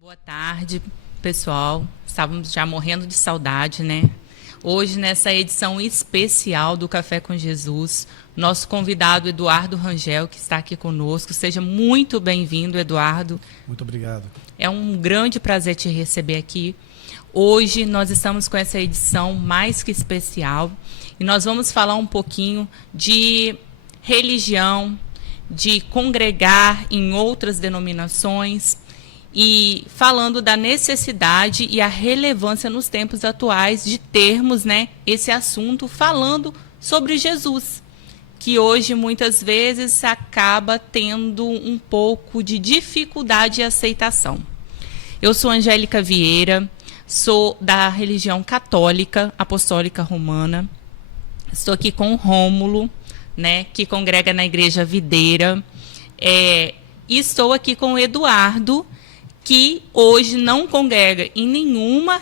Boa tarde, pessoal. Estávamos já morrendo de saudade, né? Hoje, nessa edição especial do Café com Jesus, nosso convidado Eduardo Rangel, que está aqui conosco. Seja muito bem-vindo, Eduardo. Muito obrigado. É um grande prazer te receber aqui. Hoje nós estamos com essa edição mais que especial e nós vamos falar um pouquinho de religião, de congregar em outras denominações e falando da necessidade e a relevância nos tempos atuais de termos, né, esse assunto falando sobre Jesus, que hoje muitas vezes acaba tendo um pouco de dificuldade e aceitação. Eu sou Angélica Vieira, sou da religião católica apostólica romana. Estou aqui com o Rômulo, né, que congrega na Igreja Videira. E estou aqui com o Eduardo, que hoje não congrega em nenhuma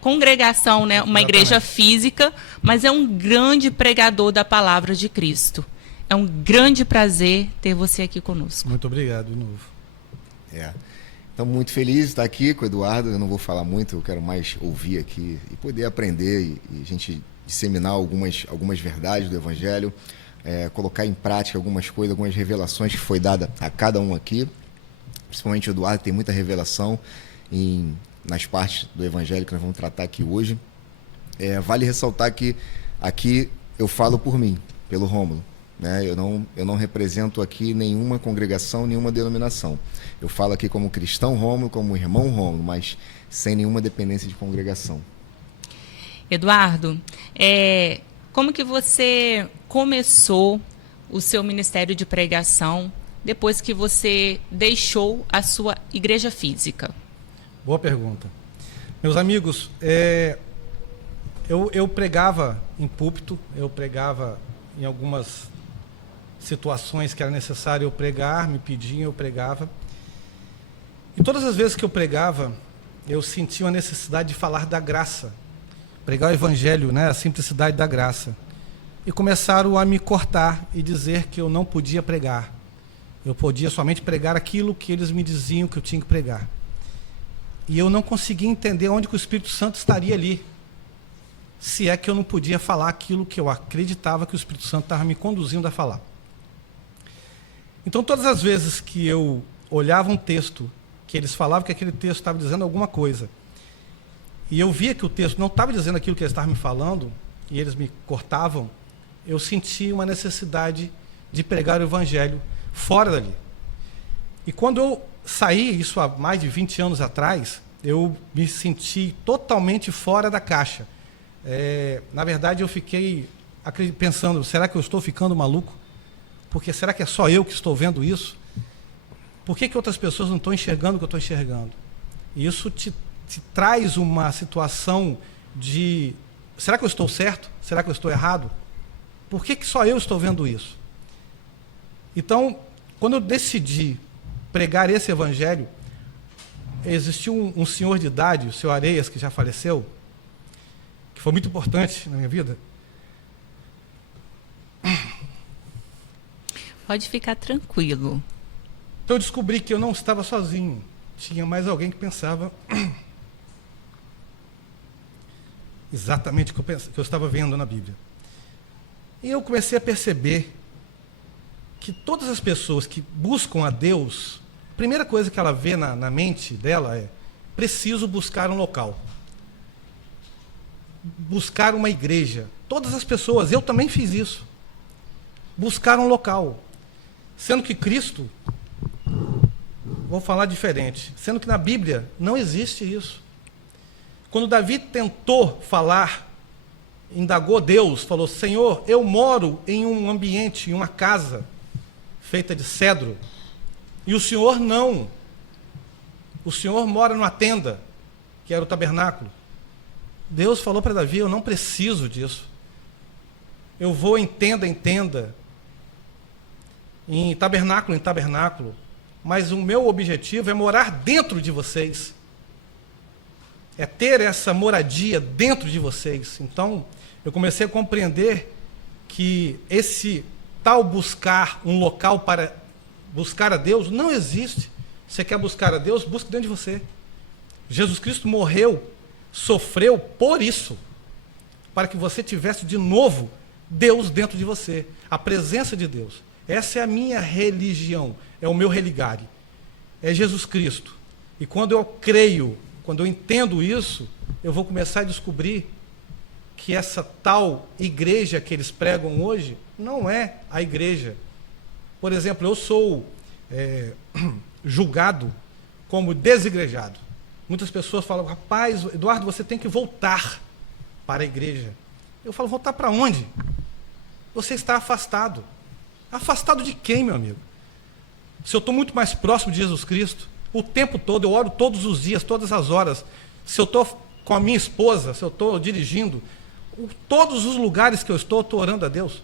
congregação, né, uma igreja física, mas é um grande pregador da palavra de Cristo. É um grande prazer ter você aqui conosco. Muito obrigado de novo. Estamos muito felizes de estar aqui com o Eduardo. Eu não vou falar muito, eu quero mais ouvir aqui e poder aprender e a gente disseminar algumas verdades do Evangelho, colocar em prática algumas coisas, algumas revelações que foi dada a cada um aqui. Principalmente o Eduardo tem muita revelação nas partes do Evangelho que nós vamos tratar aqui hoje. Vale ressaltar que aqui eu falo por mim, pelo Rômulo, né? Eu não represento aqui nenhuma congregação, nenhuma denominação. Eu falo aqui como cristão Rômulo, como irmão Rômulo, mas sem nenhuma dependência de congregação. Eduardo, como que você começou o seu ministério de pregação depois que você deixou a sua igreja física? Boa pergunta. Meus amigos, eu pregava em púlpito, eu pregava em algumas situações que era necessário eu pregar, me pediam, eu pregava. E todas as vezes que eu pregava, eu sentia a necessidade de falar da graça, pregar o Evangelho, né, a simplicidade da graça. E começaram a me cortar e dizer que eu não podia pregar. Eu podia somente pregar aquilo que eles me diziam que eu tinha que pregar. E eu não conseguia entender onde que o Espírito Santo estaria ali, se é que eu não podia falar aquilo que eu acreditava que o Espírito Santo estava me conduzindo a falar. Então, todas as vezes que eu olhava um texto, que eles falavam que aquele texto estava dizendo alguma coisa, e eu via que o texto não estava dizendo aquilo que eles estavam me falando, e eles me cortavam, eu sentia uma necessidade de pregar o Evangelho fora dali. E quando eu saí, isso há mais de 20 anos atrás, eu me senti totalmente fora da caixa. Na verdade, eu fiquei pensando, será que eu estou ficando maluco? Porque será que é só eu que estou vendo isso? Por que outras pessoas não estão enxergando o que eu estou enxergando? E isso te traz uma situação de, será que eu estou certo? Será que eu estou errado? Por que só eu estou vendo isso? Então, quando eu decidi pregar esse Evangelho, existiu um senhor de idade, o senhor Areias, que já faleceu, que foi muito importante na minha vida. Pode ficar tranquilo. Então eu descobri que eu não estava sozinho. Tinha mais alguém que pensava exatamente o que eu estava vendo na Bíblia. E eu comecei a perceber que todas as pessoas que buscam a Deus, a primeira coisa que ela vê na mente dela é: preciso buscar um local, buscar uma igreja. Todas as pessoas, eu também fiz isso, buscar um local, sendo que Cristo, vou falar diferente, sendo que na Bíblia não existe isso. Quando Davi tentou falar, indagou Deus, falou: Senhor, eu moro em um ambiente, em uma casa feita de cedro, e o Senhor não. O Senhor mora numa tenda, que era o tabernáculo. Deus falou para Davi: eu não preciso disso. Eu vou em tenda, em tabernáculo, mas o meu objetivo é morar dentro de vocês. É ter essa moradia dentro de vocês. Então, eu comecei a compreender que esse tal buscar um local para buscar a Deus não existe. Você quer buscar a Deus? Busque dentro de você. Jesus Cristo morreu, sofreu por isso, para que você tivesse de novo Deus dentro de você, a presença de Deus. Essa é a minha religião, é o meu religare, é Jesus Cristo. E quando eu creio, quando eu entendo isso, eu vou começar a descobrir que essa tal igreja que eles pregam hoje não é a igreja. Por exemplo, eu sou julgado como desigrejado. Muitas pessoas falam, rapaz, Eduardo, você tem que voltar para a igreja. Eu falo, voltar para onde? Você está afastado. Afastado de quem, meu amigo? Se eu estou muito mais próximo de Jesus Cristo, o tempo todo, eu oro todos os dias, todas as horas. Se eu estou com a minha esposa, se eu estou dirigindo, todos os lugares que eu estou orando a Deus.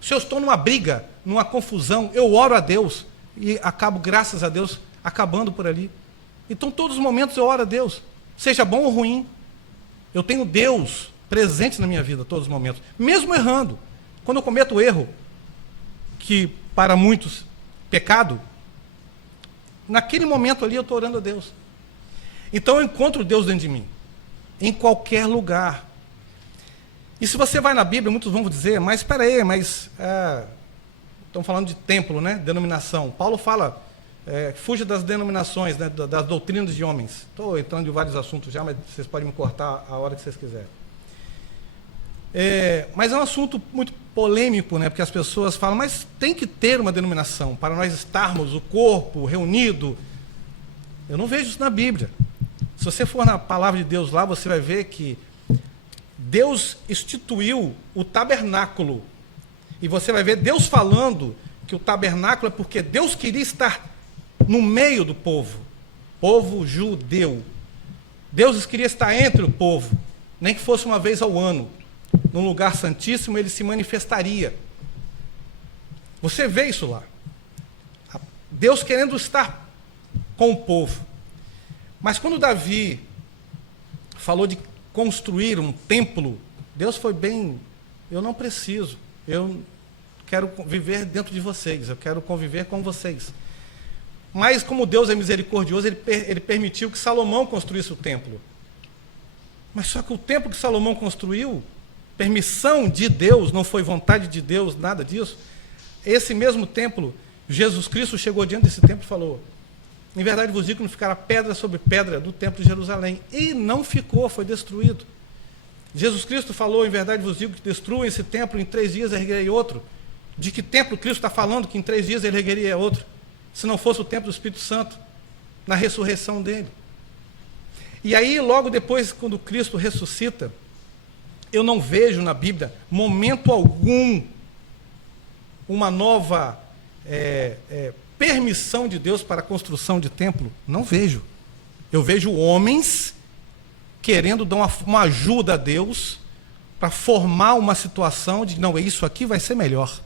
Se eu estou numa briga, numa confusão, eu oro a Deus e acabo, graças a Deus, acabando por ali. Então, todos os momentos eu oro a Deus, seja bom ou ruim. Eu tenho Deus presente na minha vida, todos os momentos, mesmo errando. Quando eu cometo erro, que para muitos, pecado, naquele momento ali eu estou orando a Deus. Então, eu encontro Deus dentro de mim, em qualquer lugar. E se você vai na Bíblia, muitos vão dizer, mas espera aí, estão falando de templo, né? Denominação. Paulo fala, fuja das denominações, né? Das doutrinas de homens. Estou entrando em vários assuntos já, mas vocês podem me cortar a hora que vocês quiserem. Mas é um assunto muito polêmico, né? Porque as pessoas falam, mas tem que ter uma denominação para nós estarmos o corpo reunido. Eu não vejo isso na Bíblia. Se você for na palavra de Deus lá, você vai ver que Deus instituiu o tabernáculo. E você vai ver Deus falando que o tabernáculo é porque Deus queria estar no meio do povo judeu. Deus queria estar entre o povo, nem que fosse uma vez ao ano. Num lugar santíssimo ele se manifestaria. Você vê isso lá. Deus querendo estar com o povo. Mas quando Davi falou de construir um templo, Deus foi bem, eu não preciso, eu quero viver dentro de vocês, eu quero conviver com vocês. Mas como Deus é misericordioso, ele permitiu que Salomão construísse o templo. Mas só que o templo que Salomão construiu, permissão de Deus, não foi vontade de Deus, nada disso. Esse mesmo templo, Jesus Cristo chegou diante desse templo e falou, em verdade vos digo que não ficará pedra sobre pedra do templo de Jerusalém. E não ficou, foi destruído. Jesus Cristo falou, em verdade vos digo que destruam esse templo, em 3 dias erguerei outro. De que templo Cristo está falando que em 3 dias ele ergueria outro? Se não fosse o templo do Espírito Santo, na ressurreição dele. E aí, logo depois, quando Cristo ressuscita, eu não vejo na Bíblia, momento algum, uma nova permissão de Deus para a construção de templo. Não vejo. Eu vejo homens querendo dar uma ajuda a Deus para formar uma situação de, não, isso aqui vai ser melhor.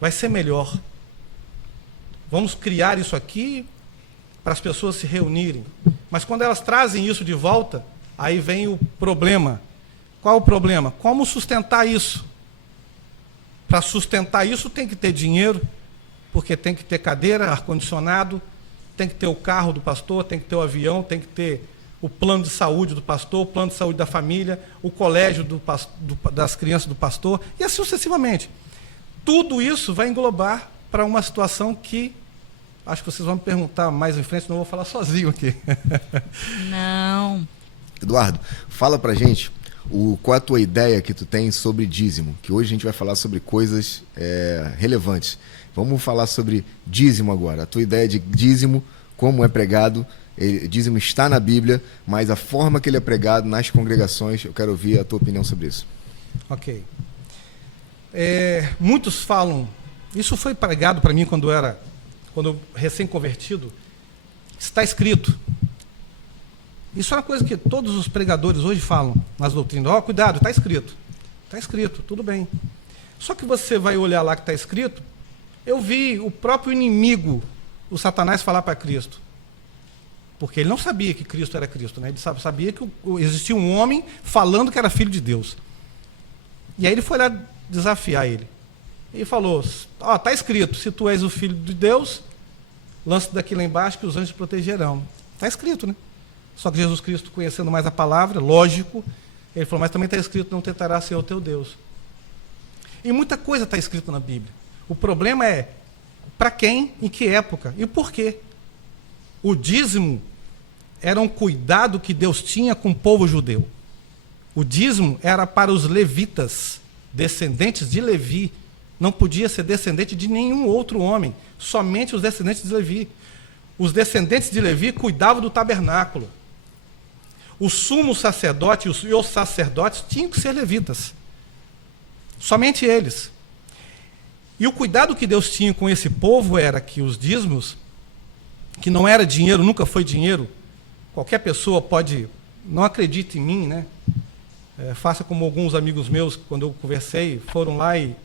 Vai ser melhor. Vamos criar isso aqui para as pessoas se reunirem. Mas quando elas trazem isso de volta, aí vem o problema. Qual o problema? Como sustentar isso? Para sustentar isso tem que ter dinheiro, porque tem que ter cadeira, ar-condicionado, tem que ter o carro do pastor, tem que ter o avião, tem que ter o plano de saúde do pastor, o plano de saúde da família, o colégio das crianças do pastor, e assim sucessivamente. Tudo isso vai englobar para uma situação que, acho que vocês vão me perguntar mais em frente, não vou falar sozinho aqui. Não. Eduardo, fala pra gente qual a tua ideia que tu tem sobre dízimo, que hoje a gente vai falar sobre coisas relevantes. Vamos falar sobre dízimo agora. A tua ideia de dízimo, como é pregado, dízimo está na Bíblia, mas a forma que ele é pregado nas congregações, eu quero ouvir a tua opinião sobre isso. Ok. Muitos falam, isso foi pregado para mim quando eu recém-convertido, está escrito. Isso é uma coisa que todos os pregadores hoje falam nas doutrinas. Cuidado, está escrito. Está escrito, tudo bem. Só que você vai olhar lá que está escrito, eu vi o próprio inimigo, o Satanás, falar para Cristo. Porque ele não sabia que Cristo era Cristo, né? Ele sabia que existia um homem falando que era filho de Deus. E aí ele foi lá desafiar ele. E falou, está escrito, se tu és o filho de Deus, lance daqui lá embaixo que os anjos protegerão. Está escrito, né? Só que Jesus Cristo, conhecendo mais a palavra, lógico, ele falou, mas também está escrito, não tentará ser o teu Deus. E muita coisa está escrita na Bíblia. O problema é, para quem, em que época e por quê? O dízimo era um cuidado que Deus tinha com o povo judeu. O dízimo era para os levitas, descendentes de Levi. Não podia ser descendente de nenhum outro homem, somente os descendentes de Levi. Os descendentes de Levi cuidavam do tabernáculo. O sumo sacerdote e os sacerdotes tinham que ser levitas. Somente eles. E o cuidado que Deus tinha com esse povo era que os dízimos, que não era dinheiro, nunca foi dinheiro, qualquer pessoa pode, não acredite em mim, né? Faça como alguns amigos meus, quando eu conversei, foram lá e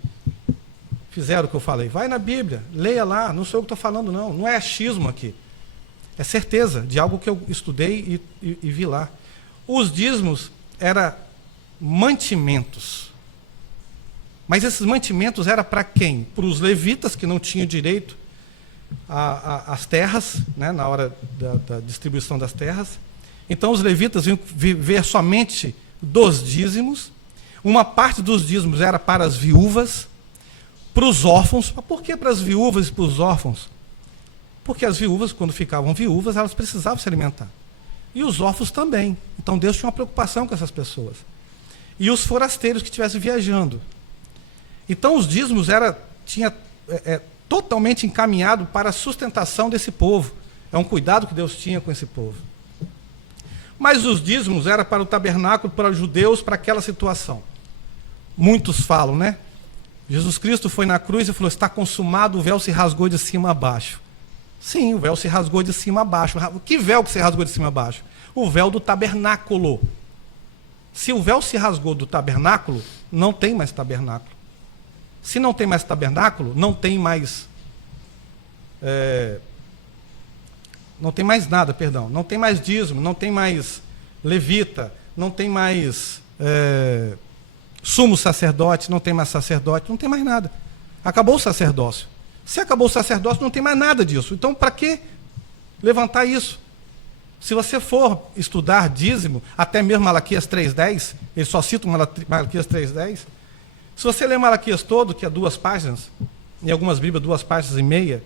fizeram o que eu falei. Vai na Bíblia, leia lá, não sou eu que estou falando, não é achismo aqui. É certeza de algo que eu estudei e vi lá. Os dízimos eram mantimentos. Mas esses mantimentos eram para quem? Para os levitas, que não tinham direito às terras, né, na hora da distribuição das terras. Então os levitas iam viver somente dos dízimos. Uma parte dos dízimos era para as viúvas, para os órfãos. Mas por que para as viúvas e para os órfãos? Porque as viúvas, quando ficavam viúvas, elas precisavam se alimentar. E os órfãos também. Então Deus tinha uma preocupação com essas pessoas. E os forasteiros que estivessem viajando. Então os dízimos tinha totalmente encaminhado para a sustentação desse povo. É um cuidado que Deus tinha com esse povo. Mas os dízimos era para o tabernáculo, para os judeus, para aquela situação. Muitos falam, né? Jesus Cristo foi na cruz e falou, está consumado, o véu se rasgou de cima a baixo. Sim, o véu se rasgou de cima a baixo. Que véu que se rasgou de cima a baixo? O véu do tabernáculo. Se o véu se rasgou do tabernáculo, não tem mais tabernáculo. Se não tem mais tabernáculo, não tem mais nada, perdão. Não tem mais dízimo, não tem mais levita, não tem mais sumo sacerdote, não tem mais sacerdote, não tem mais nada. Acabou o sacerdócio. Se acabou o sacerdócio, não tem mais nada disso. Então, para que levantar isso? Se você for estudar dízimo, até mesmo Malaquias 3:10, ele só cita Malaquias 3:10. Se você ler Malaquias todo, que é 2 páginas, em algumas Bíblias 2 páginas e meia,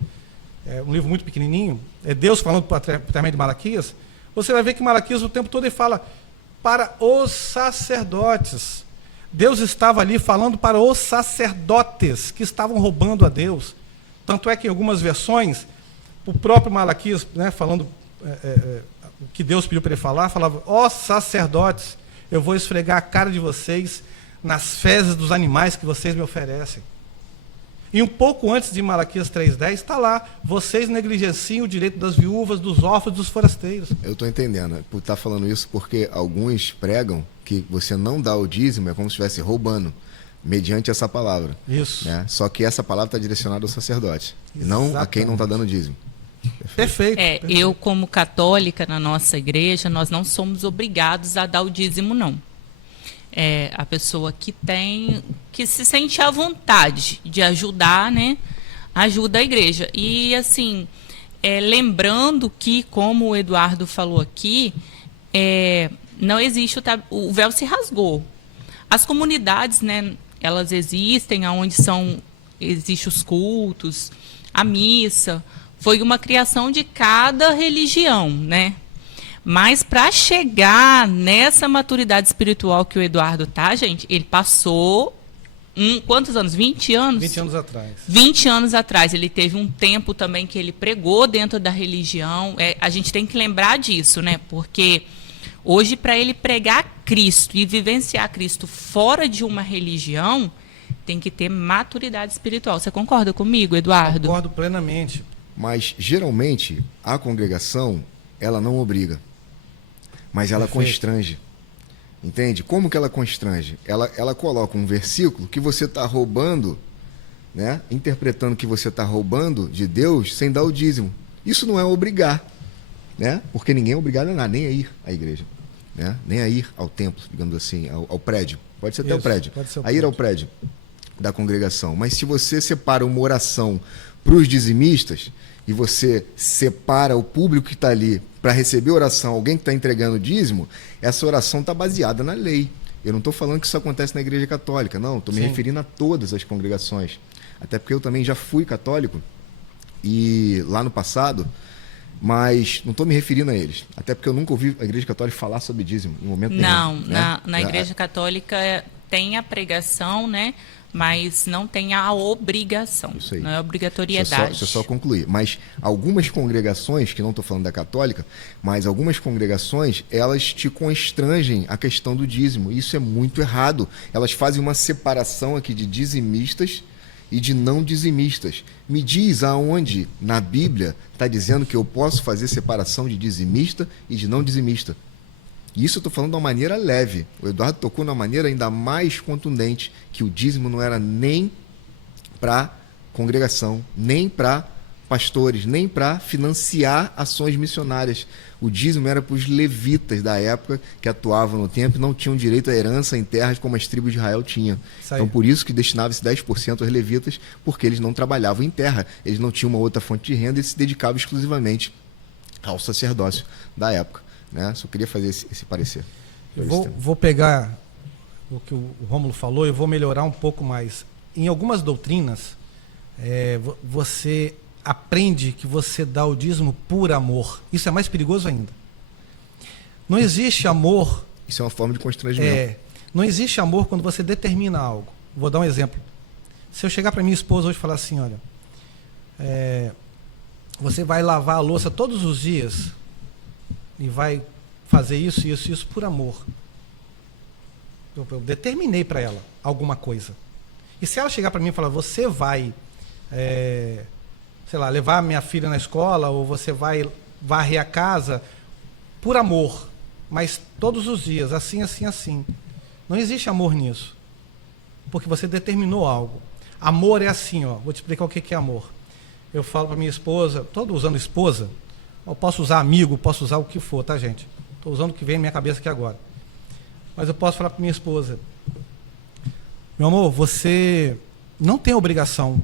é um livro muito pequenininho, é Deus falando por intermédio de Malaquias, você vai ver que Malaquias o tempo todo ele fala para os sacerdotes. Deus estava ali falando para os sacerdotes que estavam roubando a Deus. Tanto é que em algumas versões, o próprio Malaquias, né, falando o que Deus pediu para ele falar, falava, ó sacerdotes, eu vou esfregar a cara de vocês nas fezes dos animais que vocês me oferecem. E um pouco antes de Malaquias 3:10, está lá, vocês negligenciam o direito das viúvas, dos órfãos e dos forasteiros. Eu estou entendendo, por estar falando isso, porque alguns pregam que você não dá o dízimo, é como se estivesse roubando, mediante essa palavra. Isso. Né? Só que essa palavra está direcionada ao sacerdote, e não a quem não está dando dízimo. Perfeito. Perfeito. Eu, como católica, na nossa igreja, nós não somos obrigados a dar o dízimo, não. A pessoa que se sente à vontade de ajudar, né, ajuda a igreja. E, assim, lembrando que, como o Eduardo falou aqui, não existe, o véu se rasgou. As comunidades, né, elas existem, onde existem os cultos, a missa, foi uma criação de cada religião, né? Mas para chegar nessa maturidade espiritual que o Eduardo tá, gente, ele passou quantos anos? 20 anos? 20 anos atrás. 20 anos atrás. Ele teve um tempo também que ele pregou dentro da religião. A gente tem que lembrar disso, né? Porque hoje, para ele pregar Cristo e vivenciar Cristo fora de uma religião, tem que ter maturidade espiritual. Você concorda comigo, Eduardo? Concordo plenamente. Mas, geralmente, a congregação, ela não obriga. Mas ela constrange. Entende? Como que ela constrange? Ela coloca um versículo que você está roubando, né? Interpretando que você está roubando de Deus sem dar o dízimo. Isso não é obrigar, né? Porque ninguém é obrigado a nada, nem a ir à igreja, né? Nem a ir ao templo, digamos assim, ao prédio. Pode ser até o prédio. A ir ao prédio da congregação. Mas se você separa uma oração para os dizimistas e você separa o público que está ali para receber oração, alguém que está entregando o dízimo, essa oração está baseada na lei. Eu não estou falando que isso acontece na Igreja Católica, não, estou me referindo a todas as congregações. Até porque eu também já fui católico e lá no passado, mas não estou me referindo a eles. Até porque eu nunca ouvi a Igreja Católica falar sobre dízimo em momento nenhum. Não, Né? na Igreja Católica tem a pregação, né? Mas não tem a obrigação. Isso aí. Não é obrigatoriedade. Deixa eu só concluir. Mas algumas congregações, que não estou falando da católica, mas algumas congregações, elas te constrangem a questão do dízimo. E isso é muito errado. Elas fazem uma separação aqui de dizimistas e de não dizimistas. Me diz aonde na Bíblia está dizendo que eu posso fazer separação de dizimista e de não dizimista. E isso eu estou falando de uma maneira leve. O Eduardo tocou de uma maneira ainda mais contundente, que o dízimo não era nem para congregação, nem para pastores, nem para financiar ações missionárias. O dízimo era para os levitas da época que atuavam no templo e não tinham direito à herança em terras como as tribos de Israel tinham. Então, por isso que destinava esse 10% aos levitas, porque eles não trabalhavam em terra, eles não tinham uma outra fonte de renda e se dedicavam exclusivamente ao sacerdócio da época. Né? Só queria fazer esse parecer. Vou pegar o que o Rômulo falou e vou melhorar um pouco mais. Em algumas doutrinas, você aprende que você dá o dízimo por amor. Isso é mais perigoso ainda. Não existe amor... Isso é uma forma de constrangimento. Não existe amor quando você determina algo. Vou dar um exemplo. Se eu chegar para minha esposa hoje e falar assim, olha, você vai lavar a louça todos os dias e vai fazer isso, isso, isso por amor. Eu determinei para ela alguma coisa. E se ela chegar para mim e falar, você vai, sei lá, levar minha filha na escola, ou você vai varrer a casa, por amor, mas todos os dias, assim, assim, assim. Não existe amor nisso. Porque você determinou algo. Amor é assim, ó. Vou te explicar o que é amor. Eu falo para minha esposa, estou usando esposa, eu posso usar amigo, posso usar o que for, tá, gente? Estou usando o que vem na minha cabeça aqui agora. Mas eu posso falar para minha esposa, meu amor, você não tem obrigação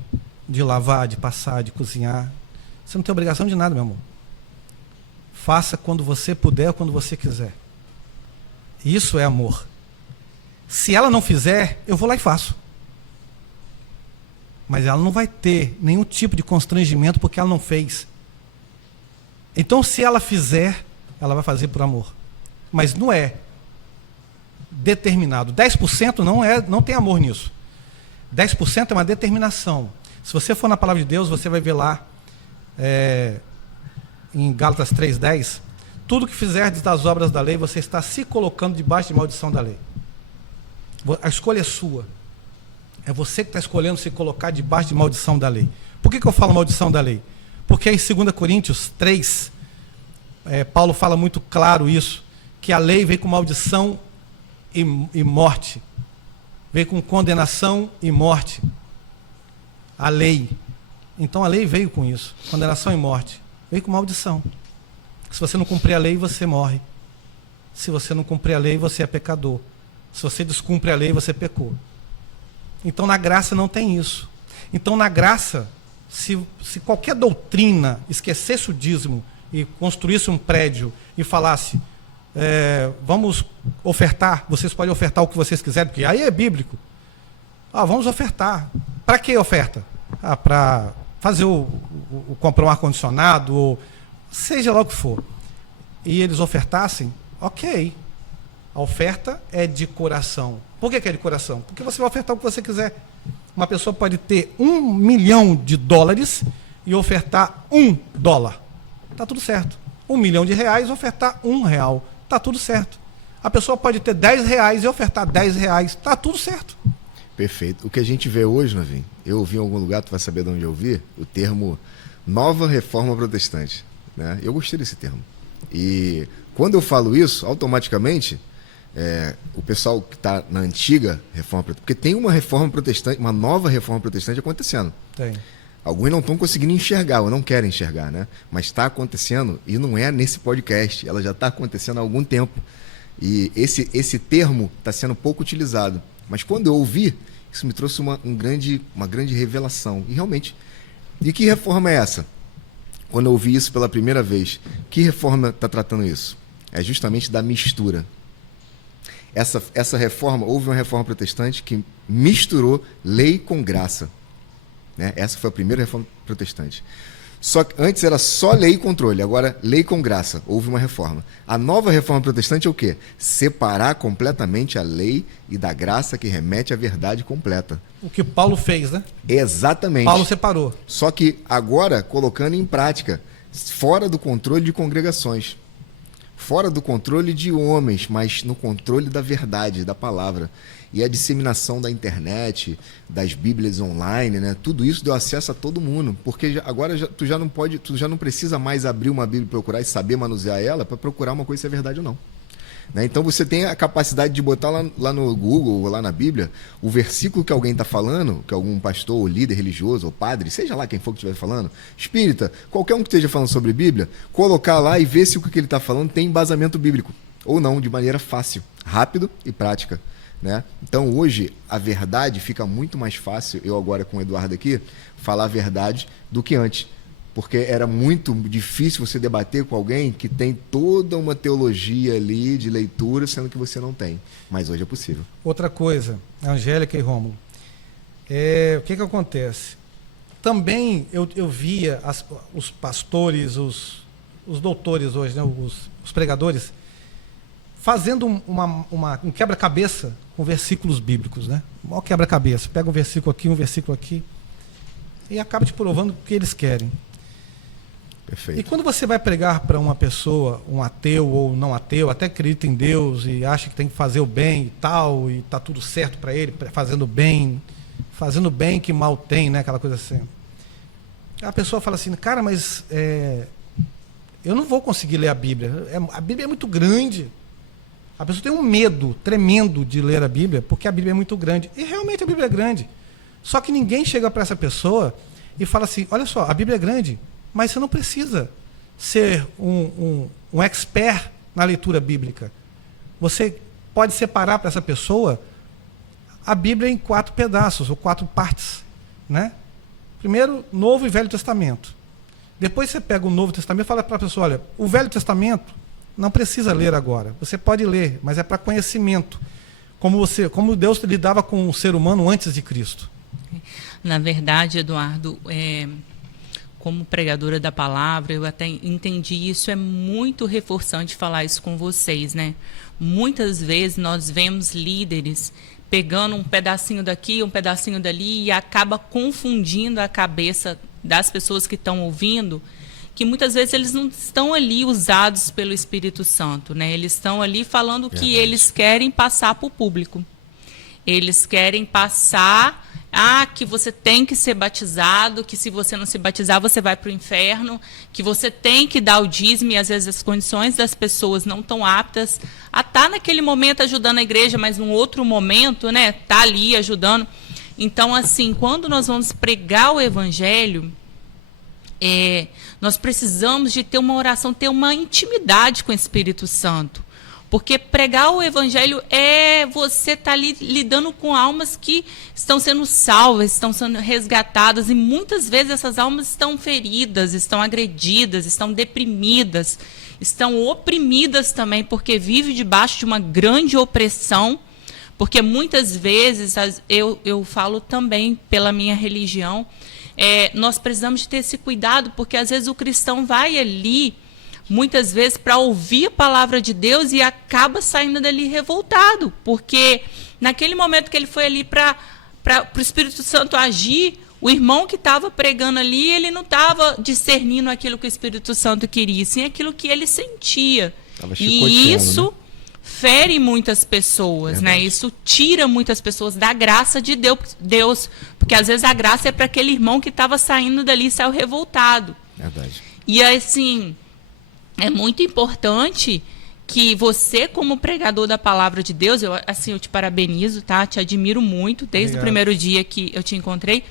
de lavar, de passar, de cozinhar. Você não tem obrigação de nada, meu amor. Faça quando você puder, quando você quiser. Isso é amor. Se ela não fizer, eu vou lá e faço. Mas ela não vai ter nenhum tipo de constrangimento porque ela não fez. Então, se ela fizer, ela vai fazer por amor. Mas não é determinado. 10% não tem amor nisso. 10% é uma determinação. Se você for na palavra de Deus, você vai ver lá, em Gálatas 3:10, tudo que fizerdes das obras da lei, você está se colocando debaixo de maldição da lei. A escolha é sua. É você que está escolhendo se colocar debaixo de maldição da lei. Por que eu falo maldição da lei? Porque em 2 Coríntios 3, Paulo fala muito claro isso, que a lei veio com maldição e morte. Veio com condenação e morte. A lei. Então a lei veio com isso, condenação e morte. Veio com maldição. Se você não cumprir a lei, você morre. Se você não cumprir a lei, você é pecador. Se você descumpre a lei, você pecou. Então na graça não tem isso. Então na graça, se qualquer doutrina esquecesse o dízimo e construísse um prédio e falasse, vamos ofertar, vocês podem ofertar o que vocês quiserem, porque aí é bíblico. Vamos ofertar. Para que oferta? Para fazer comprar um ar-condicionado, ou seja lá o que for. E eles ofertassem, ok. A oferta é de coração. Por que é de coração? Porque você vai ofertar o que você quiser. Uma pessoa pode ter $1 milhão e ofertar $1. Está tudo certo. R$1 milhão ofertar R$1. Está tudo certo. A pessoa pode ter R$10 e ofertar R$10. Está tudo certo. Perfeito. O que a gente vê hoje, Novinho, eu ouvi em algum lugar, tu vai saber de onde eu ouvi, o termo Nova Reforma Protestante. Né? Eu gostei desse termo. E quando eu falo isso, automaticamente, o pessoal que está na antiga Reforma Protestante, porque tem uma reforma protestante, uma nova Reforma Protestante acontecendo. Tem. Alguns não estão conseguindo enxergar, ou não querem enxergar, né? Mas está acontecendo, e não é nesse podcast, ela já está acontecendo há algum tempo. E esse termo está sendo pouco utilizado. Mas quando eu ouvi, isso me trouxe uma grande revelação. E realmente, e que reforma é essa? quando eu ouvi isso pela primeira vez. Que reforma está tratando isso? É justamente da mistura. Essa reforma, houve uma reforma protestante que misturou lei com graça. Né? Essa foi a primeira reforma protestante. Só que antes era só lei e controle, agora lei com graça. Houve uma reforma. A nova reforma protestante é o quê? Separar completamente a lei e da graça que remete à verdade completa. O que Paulo fez, né? Exatamente. Paulo separou. Só que agora colocando em prática, fora do controle de congregações, fora do controle de homens, mas no controle da verdade, da palavra. E a disseminação da internet, das bíblias online, né? Tudo isso deu acesso a todo mundo, porque agora tu já não precisa mais abrir uma bíblia e procurar e saber manusear ela para procurar uma coisa se é verdade ou não. Né? Então você tem a capacidade de botar lá no Google ou lá na Bíblia o versículo que alguém está falando, que algum pastor, ou líder religioso, ou padre, seja lá quem for que estiver falando, espírita, qualquer um que esteja falando sobre Bíblia, colocar lá e ver se o que ele está falando tem embasamento bíblico ou não, de maneira fácil, rápido e prática. Né? Então hoje a verdade fica muito mais fácil, eu agora com o Eduardo aqui, falar a verdade do que antes. Porque era muito difícil você debater com alguém que tem toda uma teologia ali de leitura, sendo que você não tem. Mas hoje é possível. Outra coisa, Angélica e Rômulo, o que acontece? Também eu via os pastores, os doutores hoje, né, os pregadores, fazendo um quebra-cabeça com versículos bíblicos. Né? Um quebra-cabeça, pega um versículo aqui, e acaba te provando o que eles querem. Perfeito. E quando você vai pregar para uma pessoa, um ateu ou não ateu, até acredita em Deus e acha que tem que fazer o bem e tal, e tá tudo certo para ele, fazendo bem que mal tem, né? Aquela coisa assim. A pessoa fala assim, cara, mas eu não vou conseguir ler a Bíblia. A Bíblia é muito grande. A pessoa tem um medo tremendo de ler a Bíblia, porque a Bíblia é muito grande. E realmente a Bíblia é grande. Só que ninguém chega para essa pessoa e fala assim, olha só, a Bíblia é grande, mas você não precisa ser um expert na leitura bíblica. Você pode separar para essa pessoa a Bíblia em 4 pedaços, ou 4 partes. Né? Primeiro, Novo e Velho Testamento. Depois você pega o Novo Testamento e fala para a pessoa, olha, o Velho Testamento não precisa ler agora. Você pode ler, mas é para conhecimento. Como Deus lidava com o ser humano antes de Cristo. Na verdade, Eduardo, como pregadora da palavra, eu até entendi isso, é muito reforçante falar isso com vocês, né? Muitas vezes nós vemos líderes pegando um pedacinho daqui, um pedacinho dali e acaba confundindo a cabeça das pessoas que estão ouvindo, que muitas vezes eles não estão ali usados pelo Espírito Santo, né? Eles estão ali falando o que eles querem passar para o público. Eles querem passar que você tem que ser batizado, que se você não se batizar você vai para o inferno, que você tem que dar o dízimo e às vezes as condições das pessoas não estão aptas a estar naquele momento ajudando a igreja, mas num outro momento, né, tá ali ajudando. Então, assim, quando nós vamos pregar o evangelho, nós precisamos de ter uma oração, ter uma intimidade com o Espírito Santo. Porque pregar o evangelho é você estar ali lidando com almas que estão sendo salvas, estão sendo resgatadas, e muitas vezes essas almas estão feridas, estão agredidas, estão deprimidas, estão oprimidas também, porque vivem debaixo de uma grande opressão, porque muitas vezes, eu falo também pela minha religião, nós precisamos de ter esse cuidado, porque às vezes o cristão vai ali, muitas vezes, para ouvir a palavra de Deus e acaba saindo dali revoltado, porque naquele momento que ele foi ali para o Espírito Santo agir, o irmão que estava pregando ali, ele não estava discernindo aquilo que o Espírito Santo queria, sim aquilo que ele sentia. E isso, né, fere muitas pessoas, né? Isso tira muitas pessoas da graça de Deus, porque às vezes a graça é para aquele irmão que estava saindo dali e saiu revoltado. Verdade. E assim, é muito importante que você, como pregador da palavra de Deus, eu te parabenizo, tá? Te admiro muito, desde o primeiro dia que eu te encontrei,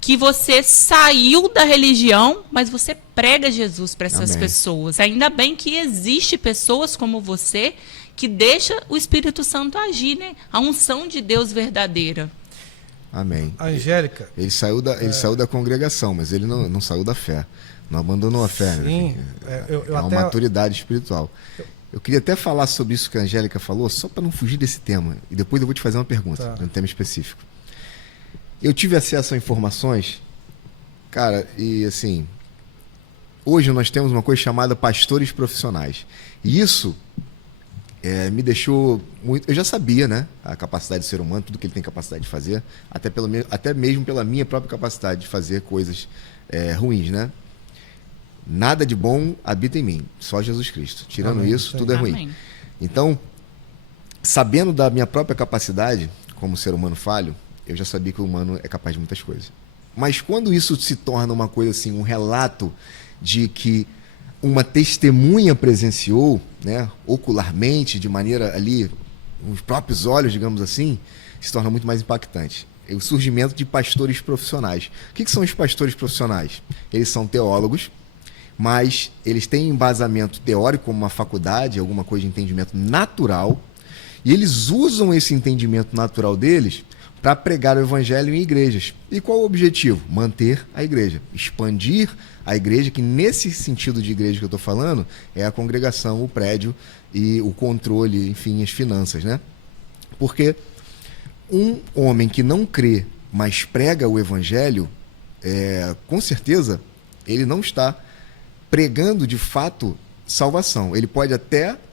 que você saiu da religião, mas você prega Jesus para essas pessoas. Ainda bem que existe pessoas como você que deixa o Espírito Santo agir, né? A unção de Deus verdadeira. Amém. A Angélica... Ele saiu da congregação, mas ele não saiu da fé. Não abandonou a fé. Sim. Né? É uma maturidade espiritual. Eu queria até falar sobre isso que a Angélica falou, só para não fugir desse tema. E depois eu vou te fazer uma pergunta, de um tema específico. Eu tive acesso a informações, cara, e assim... Hoje nós temos uma coisa chamada pastores profissionais. E isso me deixou muito... Eu já sabia, né? A capacidade do ser humano, tudo que ele tem capacidade de fazer, até mesmo pela minha própria capacidade de fazer coisas ruins, né? Nada de bom habita em mim, só Jesus Cristo. Tirando Amém. Isso, tudo é ruim. Amém. Então, sabendo da minha própria capacidade, como ser humano falho, eu já sabia que o humano é capaz de muitas coisas. Mas quando isso se torna uma coisa assim, um relato de que uma testemunha presenciou, né, ocularmente, de maneira ali, com os próprios olhos, digamos assim, se torna muito mais impactante. O surgimento de pastores profissionais. O que são os pastores profissionais? Eles são teólogos, mas eles têm embasamento teórico, como uma faculdade, alguma coisa de entendimento natural, e eles usam esse entendimento natural deles para pregar o evangelho em igrejas. E qual o objetivo? Manter a igreja, expandir a igreja, que nesse sentido de igreja que eu estou falando, é a congregação, o prédio e o controle, enfim, as finanças, né? Porque um homem que não crê, mas prega o evangelho, com certeza, ele não está pregando de fato salvação.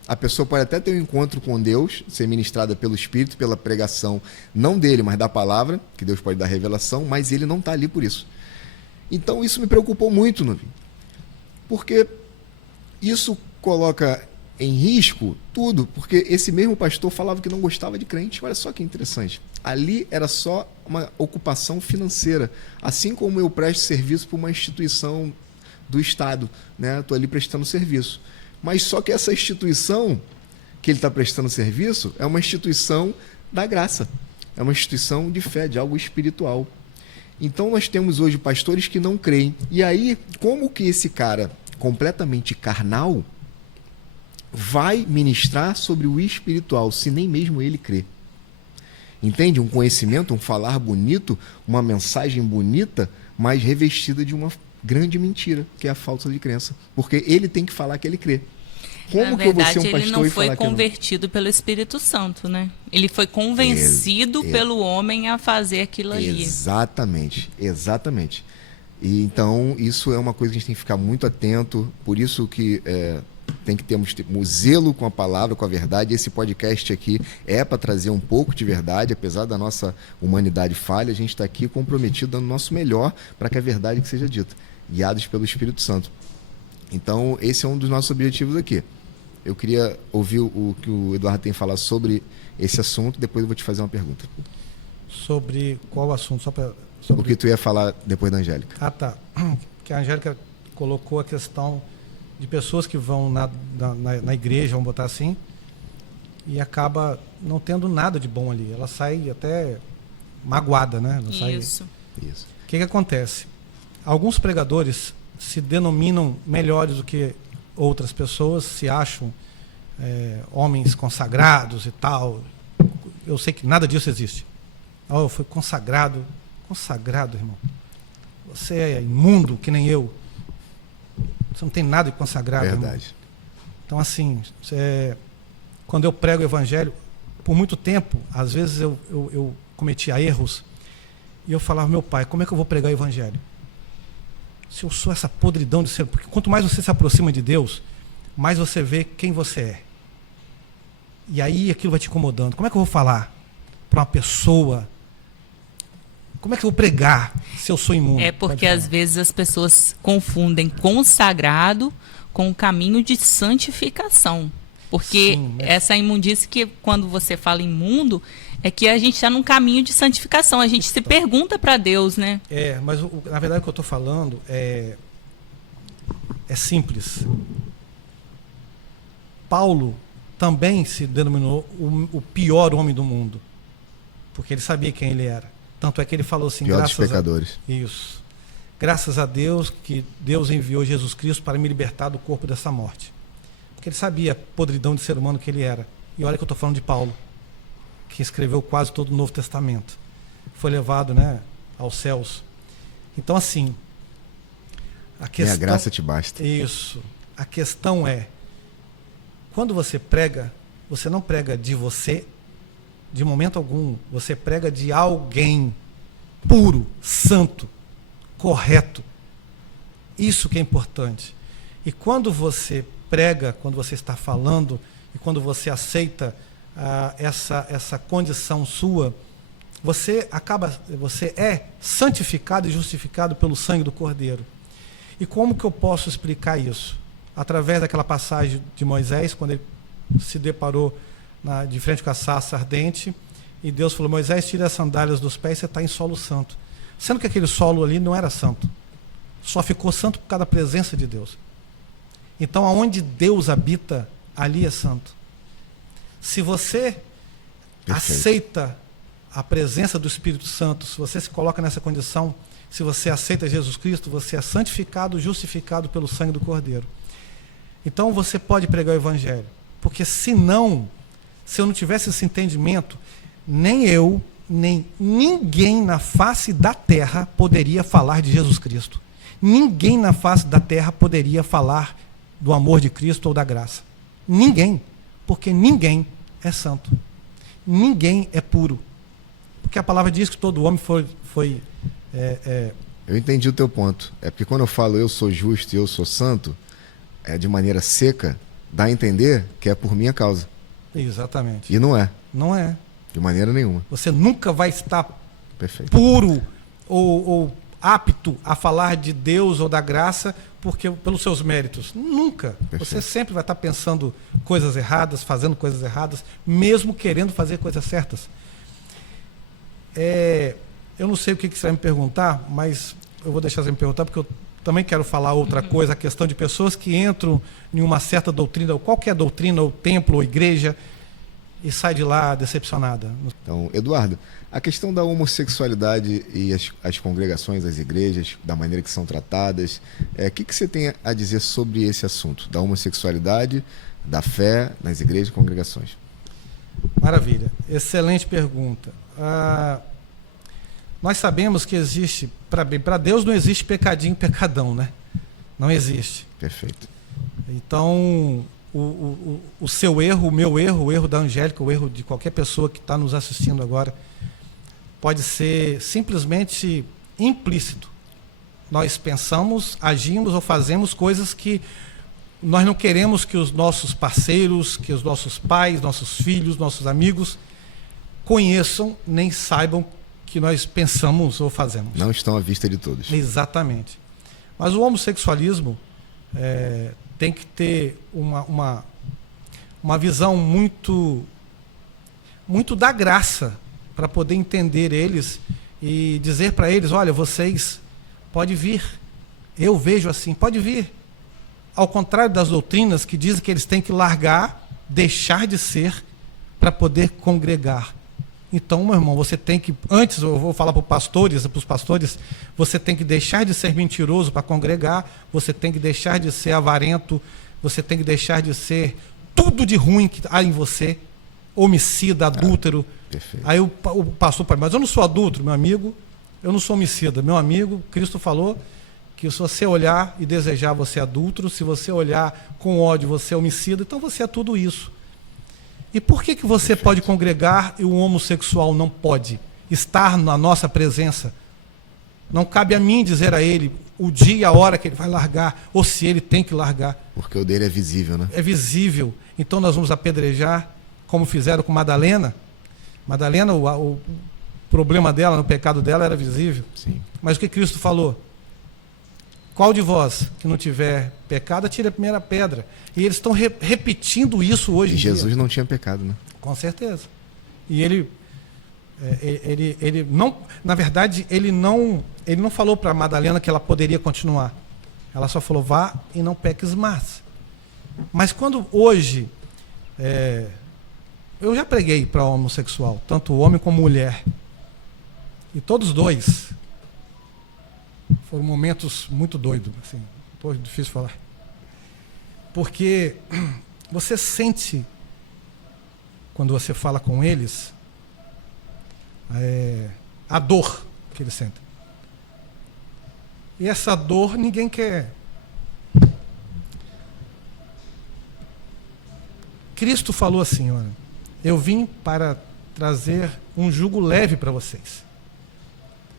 A pessoa pode até ter um encontro com Deus, ser ministrada pelo Espírito, pela pregação, não dele, mas da palavra, que Deus pode dar revelação, mas ele não está ali por isso. Então isso me preocupou muito, Novinho, porque isso coloca em risco tudo, porque esse mesmo pastor falava que não gostava de crente. Olha só que interessante. Ali era só uma ocupação financeira, assim como eu presto serviço para uma instituição do Estado, né? Estou ali prestando serviço. Mas só que essa instituição que ele está prestando serviço é uma instituição da graça, é uma instituição de fé, de algo espiritual. Então nós temos hoje pastores que não creem. E aí, como que esse cara completamente carnal vai ministrar sobre o espiritual, se nem mesmo ele crê? Entende? Um conhecimento, um falar bonito, uma mensagem bonita, mas revestida de uma grande mentira, que é a falta de crença. Porque ele tem que falar que ele crê. Como que eu vou ser um pastor e falar que eu não? Ele não foi convertido pelo Espírito Santo, né? Ele foi convencido pelo homem a fazer aquilo ali. Exatamente, exatamente. E então, isso é uma coisa que a gente tem que ficar muito atento, por isso que tem que termos um zelo com a palavra, com a verdade. Esse podcast aqui é para trazer um pouco de verdade, apesar da nossa humanidade falha, a gente está aqui comprometido, dando o nosso melhor para que a verdade que seja dita, guiados pelo Espírito Santo. Então, esse é um dos nossos objetivos aqui. Eu queria ouvir o que o Eduardo tem a falar sobre esse assunto, depois eu vou te fazer uma pergunta. Sobre qual assunto? O que tu ia falar depois da Angélica. Ah, tá. Que a Angélica colocou a questão de pessoas que vão na igreja, vamos botar assim, e acaba não tendo nada de bom ali. Ela sai até magoada, né? Isso. O que acontece? Alguns pregadores se denominam melhores do que outras pessoas, se acham homens consagrados e tal. Eu sei que nada disso existe. Eu fui consagrado. Consagrado, irmão. Você é imundo, que nem eu. Você não tem nada de consagrado. Verdade. Irmão. Então, assim, quando eu prego o evangelho, por muito tempo, às vezes eu cometia erros e eu falava, meu pai, como é que eu vou pregar o evangelho? Se eu sou essa podridão de ser... Porque quanto mais você se aproxima de Deus, mais você vê quem você é. E aí aquilo vai te incomodando. Como é que eu vou falar para uma pessoa? Como é que eu vou pregar se eu sou imundo? É porque às vezes as pessoas confundem consagrado com o caminho de santificação. Porque Sim, essa imundície que quando você fala imundo, é que a gente está num caminho de santificação. A gente se pergunta para Deus, né? Mas na verdade o que eu estou falando é simples. Paulo também se denominou o pior homem do mundo. Porque ele sabia quem ele era. Tanto é que ele falou assim, pior dos pecadores. Isso. Graças a Deus que Deus enviou Jesus Cristo para me libertar do corpo dessa morte. Porque ele sabia a podridão de ser humano que ele era. E olha que eu estou falando de Paulo, que escreveu quase todo o Novo Testamento. foi levado, né, aos céus. Então, assim, a questão... a graça te basta. Isso. A questão é, quando você prega, você não prega de você, de momento algum. Você prega de alguém puro, santo, correto. Isso que é importante. E quando você prega, quando você está falando, e quando você aceita essa condição sua, você é santificado e justificado pelo sangue do Cordeiro. E como que eu posso explicar isso? Através daquela passagem de Moisés, quando ele se deparou de frente com a sarça ardente, e Deus falou: Moisés, tira as sandálias dos pés, você está em solo santo. Sendo que aquele solo ali não era santo. Só ficou santo por causa da presença de Deus. Então, aonde Deus habita, ali é santo. Se você aceita a presença do Espírito Santo, se você se coloca nessa condição, se você aceita Jesus Cristo, você é santificado, justificado pelo sangue do Cordeiro. Então você pode pregar o Evangelho. Porque senão, se eu não tivesse esse entendimento, nem eu, nem ninguém na face da terra poderia falar de Jesus Cristo. Ninguém na face da terra poderia falar do amor de Cristo ou da graça. Ninguém. Porque ninguém é santo. Ninguém é puro. Porque a palavra diz que todo homem foi Eu entendi o teu ponto. É porque quando eu falo eu sou justo e eu sou santo, de maneira seca, dá a entender que é por minha causa. Exatamente. E não é. Não é. De maneira nenhuma. Você nunca vai estar Perfeito. puro ou apto a falar de Deus ou da graça pelos seus méritos. Nunca. Perfeito. Você sempre vai estar pensando coisas erradas, fazendo coisas erradas, mesmo querendo fazer coisas certas. Eu não sei o que você vai me perguntar, mas eu vou deixar você me perguntar, porque eu também quero falar outra coisa, a questão de pessoas que entram em uma certa doutrina, ou qualquer doutrina, ou templo, ou igreja, e sai de lá decepcionada. Então, Eduardo, a questão da homossexualidade e as congregações, as igrejas, da maneira que são tratadas, o que você tem a dizer sobre esse assunto, da homossexualidade, da fé nas igrejas e congregações? Maravilha, excelente pergunta. Nós sabemos que existe, para Deus não existe pecadinho, pecadão, né? Não existe. Perfeito. Então, o seu erro, o meu erro, o erro da Angélica, o erro de qualquer pessoa que está nos assistindo agora, pode ser simplesmente implícito. Nós pensamos, agimos ou fazemos coisas que nós não queremos que os nossos parceiros, que os nossos pais, nossos filhos, nossos amigos conheçam, nem saibam que nós pensamos ou fazemos. Não estão à vista de todos. Exatamente. Mas o homossexualismo tem que ter uma visão muito da graça, para poder entender eles e dizer para eles: olha, vocês podem vir, eu vejo assim, pode vir. Ao contrário das doutrinas que dizem que eles têm que largar, deixar de ser, para poder congregar. Então, meu irmão, você tem que, antes eu vou falar para os pastores, você tem que deixar de ser mentiroso para congregar, você tem que deixar de ser avarento, você tem que deixar de ser tudo de ruim que há em você, homicida, adúltero. Perfeito. Aí o pastor fala: mas eu não sou adúltero, meu amigo, eu não sou homicida. Meu amigo, Cristo falou que se você olhar e desejar, você é adúltero, se você olhar com ódio, você é homicida, então você é tudo isso. E por que você pode congregar e o homossexual não pode estar na nossa presença? Não cabe a mim dizer a ele o dia e a hora que ele vai largar, ou se ele tem que largar. Porque o dele é visível, né? É visível. Então nós vamos apedrejar, como fizeram com Madalena. Madalena, o problema dela, no pecado dela, era visível. Sim. Mas o que Cristo falou? Qual de vós que não tiver pecado, atire a primeira pedra. E eles estão repetindo isso hoje em dia. Jesus não tinha pecado, né? Com certeza. E ele não, na verdade, ele não falou para Madalena que ela poderia continuar. Ela só falou: vá e não peques mais. Mas quando hoje, eu já preguei para homossexual, tanto homem como mulher, e todos dois foram momentos muito doidos, assim, difícil falar. Porque você sente, quando você fala com eles, a dor que eles sentem. E essa dor ninguém quer. Cristo falou assim, olha, eu vim para trazer um jugo leve para vocês.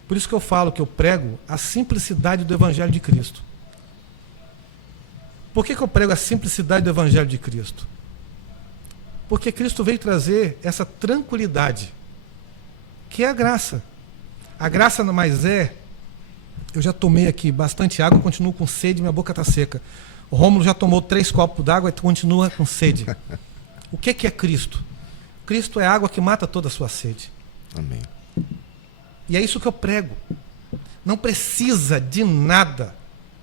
Por isso que eu falo que eu prego a simplicidade do Evangelho de Cristo. Por que eu prego a simplicidade do Evangelho de Cristo? Porque Cristo veio trazer essa tranquilidade, que é a graça. A graça não mais é... Eu já tomei aqui bastante água, continuo com sede, minha boca está seca. O Rômulo já tomou 3 copos d'água e continua com sede. O que é Cristo? Cristo é a água que mata toda a sua sede. Amém. E é isso que eu prego. Não precisa de nada.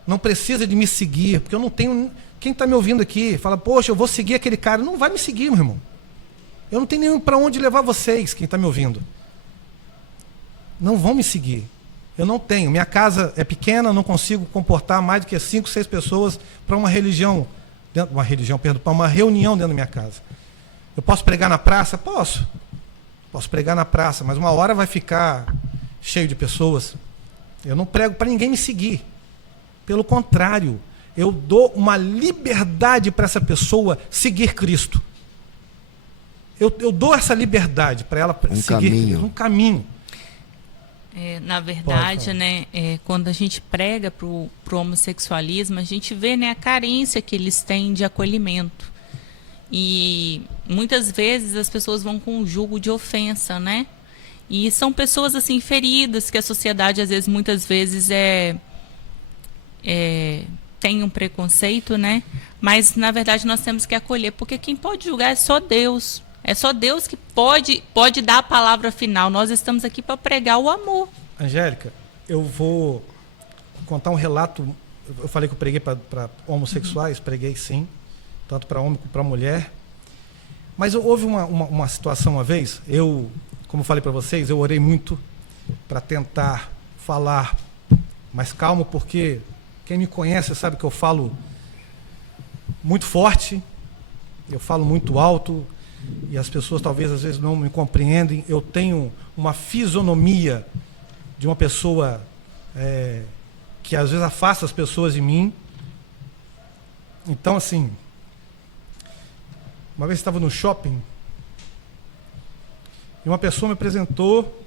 Não precisa de me seguir, porque eu não tenho... Quem está me ouvindo aqui fala, poxa, eu vou seguir aquele cara. Não vai me seguir, meu irmão. Eu não tenho nem para onde levar vocês, quem está me ouvindo. Não vão me seguir. Eu não tenho. Minha casa é pequena, não consigo comportar mais do que 5, 6 pessoas para uma religião, para uma reunião dentro da minha casa. Eu posso pregar na praça? Posso. Posso pregar na praça, mas uma hora vai ficar cheio de pessoas. Eu não prego para ninguém me seguir. Pelo contrário, eu dou uma liberdade para essa pessoa seguir Cristo. Eu dou essa liberdade para ela seguir Cristo, um caminho. Na verdade, né, quando a gente prega para o homossexualismo, a gente vê, né, a carência que eles têm de acolhimento. E muitas vezes as pessoas vão com um jugo de ofensa, né? E são pessoas assim feridas, que a sociedade às vezes, muitas vezes tem um preconceito, né? Mas na verdade nós temos que acolher, porque quem pode julgar é só Deus. É só Deus que pode dar a palavra final. Nós estamos aqui para pregar o amor. Angélica, eu vou contar um relato. Eu falei que eu preguei para homossexuais, preguei sim, tanto para homem como para mulher. Mas houve uma situação uma vez, como eu falei para vocês, eu orei muito para tentar falar mais calmo, porque quem me conhece sabe que eu falo muito forte, eu falo muito alto, e as pessoas talvez às vezes não me compreendem. Eu tenho uma fisionomia de uma pessoa que às vezes afasta as pessoas de mim. Então, assim, uma vez eu estava no shopping e uma pessoa me apresentou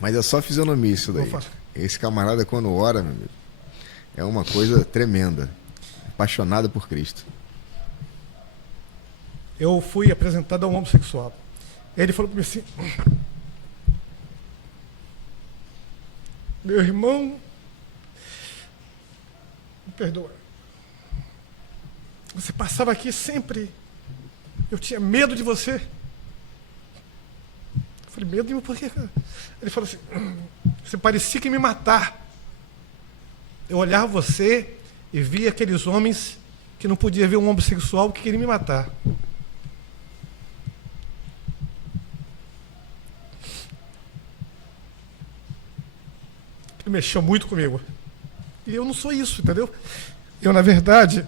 Mas é só fisionomia isso daí. Esse camarada, quando ora, meu amigo, é uma coisa tremenda. Apaixonado por Cristo. Eu fui apresentado a um homossexual. Ele falou para mim assim: meu irmão, me perdoa. Você passava aqui sempre. Eu tinha medo de você. Eu falei, medo de mim por quê, cara? Ele falou assim: você parecia que ia me matar. Eu olhava você e via aqueles homens que não podiam ver um homossexual que queria me matar. Ele mexeu muito comigo. E eu não sou isso, entendeu? Eu, na verdade,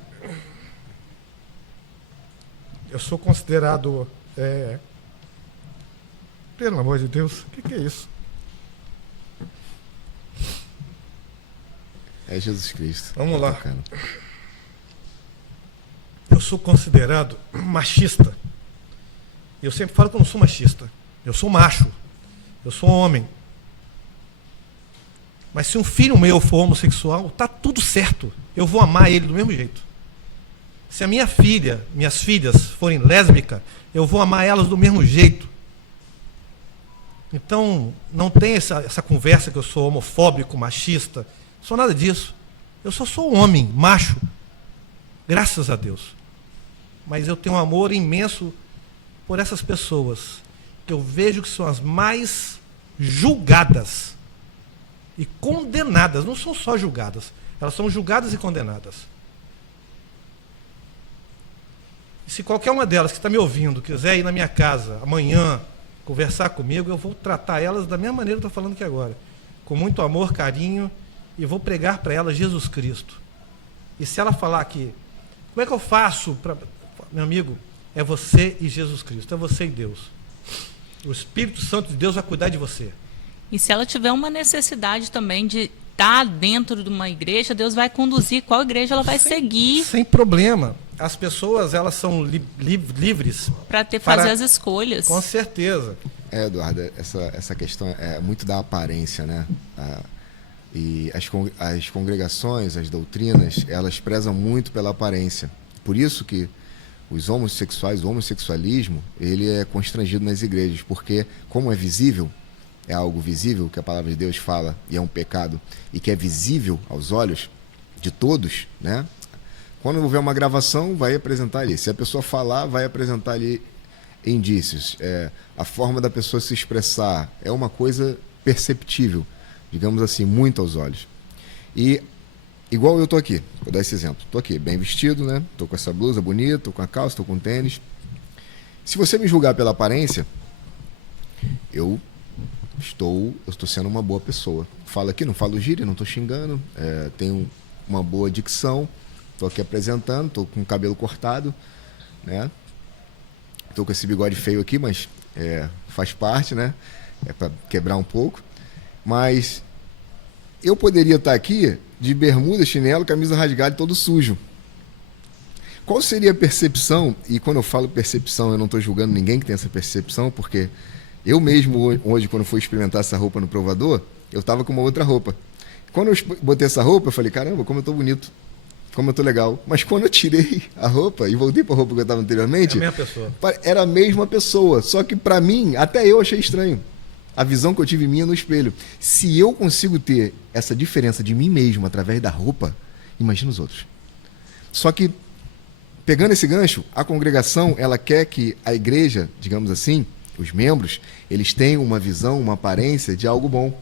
eu sou considerado... pelo amor de Deus, o que é isso? É Jesus Cristo. Vamos lá. Eu sou considerado machista. Eu sempre falo que eu não sou machista. Eu sou macho. Eu sou homem. Mas se um filho meu for homossexual, tá tudo certo. Eu vou amar ele do mesmo jeito. Se a minhas filhas forem lésbicas, eu vou amar elas do mesmo jeito. Então, não tem essa conversa que eu sou homofóbico, machista. Não sou nada disso. Eu só sou um homem, macho. Graças a Deus. Mas eu tenho um amor imenso por essas pessoas, que eu vejo que são as mais julgadas e condenadas. Não são só julgadas, elas são julgadas e condenadas. E se qualquer uma delas que está me ouvindo quiser ir na minha casa amanhã conversar comigo, eu vou tratar elas da mesma maneira que eu estou falando aqui agora, com muito amor, carinho, e vou pregar para elas Jesus Cristo. E se ela falar que, como é que eu faço para... Meu amigo, é você e Jesus Cristo, é você e Deus. O Espírito Santo de Deus vai cuidar de você. E se ela tiver uma necessidade também de estar dentro de uma igreja, Deus vai conduzir qual igreja ela vai seguir. Sem problema. As pessoas, elas são livres Para fazer as escolhas. Com certeza. Eduardo, essa questão é muito da aparência, né? E as congregações, as doutrinas, elas prezam muito pela aparência. Por isso que os homossexuais, o homossexualismo, ele é constrangido nas igrejas, porque como é visível, é algo visível que a palavra de Deus fala e é um pecado e que é visível aos olhos de todos, né? Quando houver uma gravação, vai apresentar ali. Se a pessoa falar, vai apresentar ali indícios. A forma da pessoa se expressar é uma coisa perceptível, digamos assim, muito aos olhos. E igual eu tô aqui, vou dar esse exemplo. Tô aqui, bem vestido, né? Tô com essa blusa bonita, tô com a calça, tô com tênis. Se você me julgar pela aparência, eu estou sendo uma boa pessoa. Falo aqui, não falo gíria, não tô xingando, tenho uma boa dicção, tô aqui apresentando, tô com o cabelo cortado, né? Tô com esse bigode feio aqui, mas faz parte, né? É para quebrar um pouco. Mas eu poderia estar aqui de bermuda, chinelo, camisa rasgada e todo sujo. Qual seria a percepção? E quando eu falo percepção, eu não estou julgando ninguém que tem essa percepção, porque eu mesmo hoje, quando fui experimentar essa roupa no provador, eu estava com uma outra roupa. Quando eu botei essa roupa, eu falei, caramba, como eu estou bonito, como eu estou legal. Mas quando eu tirei a roupa e voltei para a roupa que eu estava anteriormente, É a mesma pessoa. Era a mesma pessoa. Só que para mim, até eu achei estranho. A visão que eu tive minha no espelho. Se eu consigo ter essa diferença de mim mesmo através da roupa, imagina os outros. Só que, pegando esse gancho, a congregação, ela quer que a igreja, digamos assim, os membros, eles tenham uma visão, uma aparência de algo bom.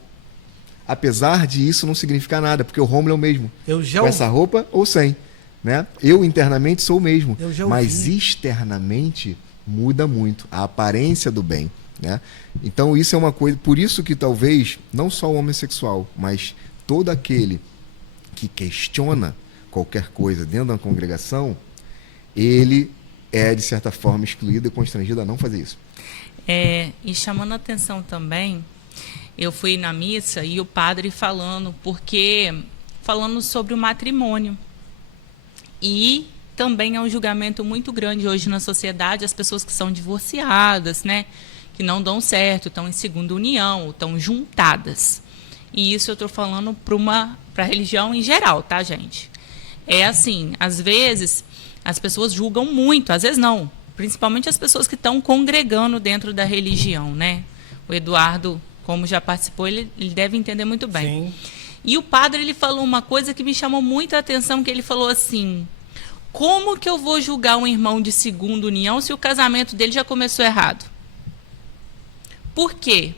Apesar de isso não significar nada, porque o Rômulo é o mesmo. Com essa roupa ou sem. Né? Eu internamente sou o mesmo. Mas externamente muda muito. A aparência do bem. Né? Então isso é uma coisa, por isso que talvez não só o homossexual, mas todo aquele que questiona qualquer coisa dentro da congregação, ele é de certa forma excluído e constrangido a não fazer isso. E chamando a atenção também, eu fui na missa e o padre falando sobre o matrimônio, e também é um julgamento muito grande hoje na sociedade, as pessoas que são divorciadas, né, que não dão certo, estão em segunda união, ou estão juntadas. E isso eu estou falando para a religião em geral, tá, gente? É assim, às vezes as pessoas julgam muito, às vezes não, principalmente as pessoas que estão congregando dentro da religião, né? O Eduardo, como já participou, ele deve entender muito bem. Sim. E o padre, ele falou uma coisa que me chamou muita atenção, que ele falou assim, como que eu vou julgar um irmão de segunda união se o casamento dele já começou errado? Por quê?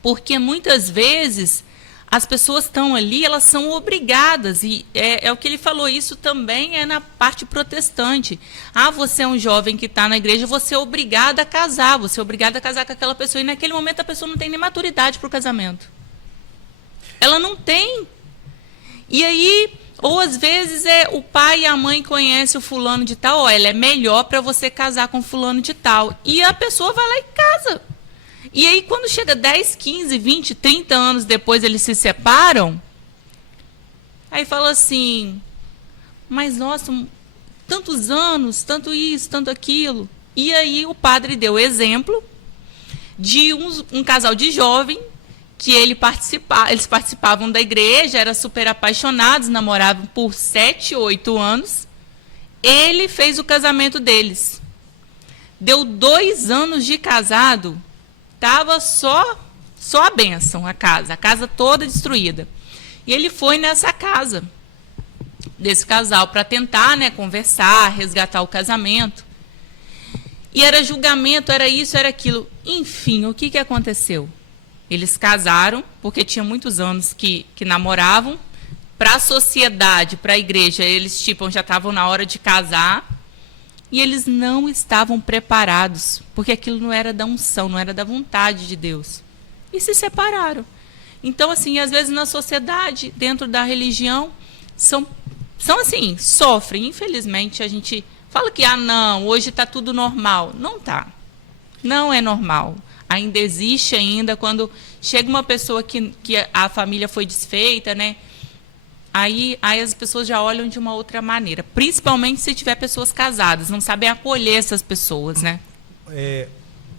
Porque muitas vezes as pessoas estão ali, elas são obrigadas, e é o que ele falou, isso também é na parte protestante. Você é um jovem que está na igreja, você é obrigado a casar, você é obrigado a casar com aquela pessoa, e naquele momento a pessoa não tem nem maturidade para o casamento. Ela não tem. E aí, ou às vezes o pai e a mãe conhecem o fulano de tal, ela é melhor para você casar com fulano de tal, e a pessoa vai lá e casa. E aí, quando chega 10, 15, 20, 30 anos depois, eles se separam, aí fala assim, mas nossa, tantos anos, tanto isso, tanto aquilo. E aí o padre deu exemplo de um casal de jovem que eles participavam da igreja, eram super apaixonados, namoravam por 7, 8 anos. Ele fez o casamento deles. Deu 2 anos de casado, estava só a bênção, a casa toda destruída. E ele foi nessa casa desse casal para tentar, né, conversar, resgatar o casamento. E era julgamento, era isso, era aquilo. Enfim, o que aconteceu? Eles casaram, porque tinha muitos anos que namoravam. Para a sociedade, para a igreja, eles já estavam na hora de casar. E eles não estavam preparados, porque aquilo não era da unção, não era da vontade de Deus. E se separaram. Então, assim, às vezes na sociedade, dentro da religião, são assim, sofrem. Infelizmente, a gente Fala que, não, hoje está tudo normal. Não tá. Não é normal. Ainda existe ainda quando chega uma pessoa que a família foi desfeita, né? Aí as pessoas já olham de uma outra maneira. Principalmente se tiver pessoas casadas, não sabem acolher essas pessoas, né?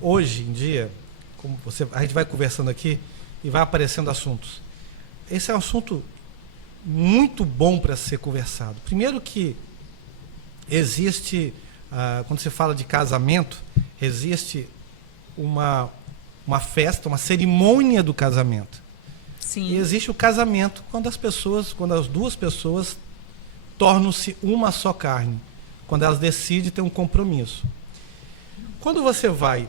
Hoje em dia, como a gente vai conversando aqui e vai aparecendo assuntos. Esse é um assunto muito bom para ser conversado. Primeiro que existe, quando se fala de casamento, existe uma festa, uma cerimônia do casamento. Sim. E existe o casamento quando as duas pessoas tornam-se uma só carne, quando elas decidem ter um compromisso. Quando você vai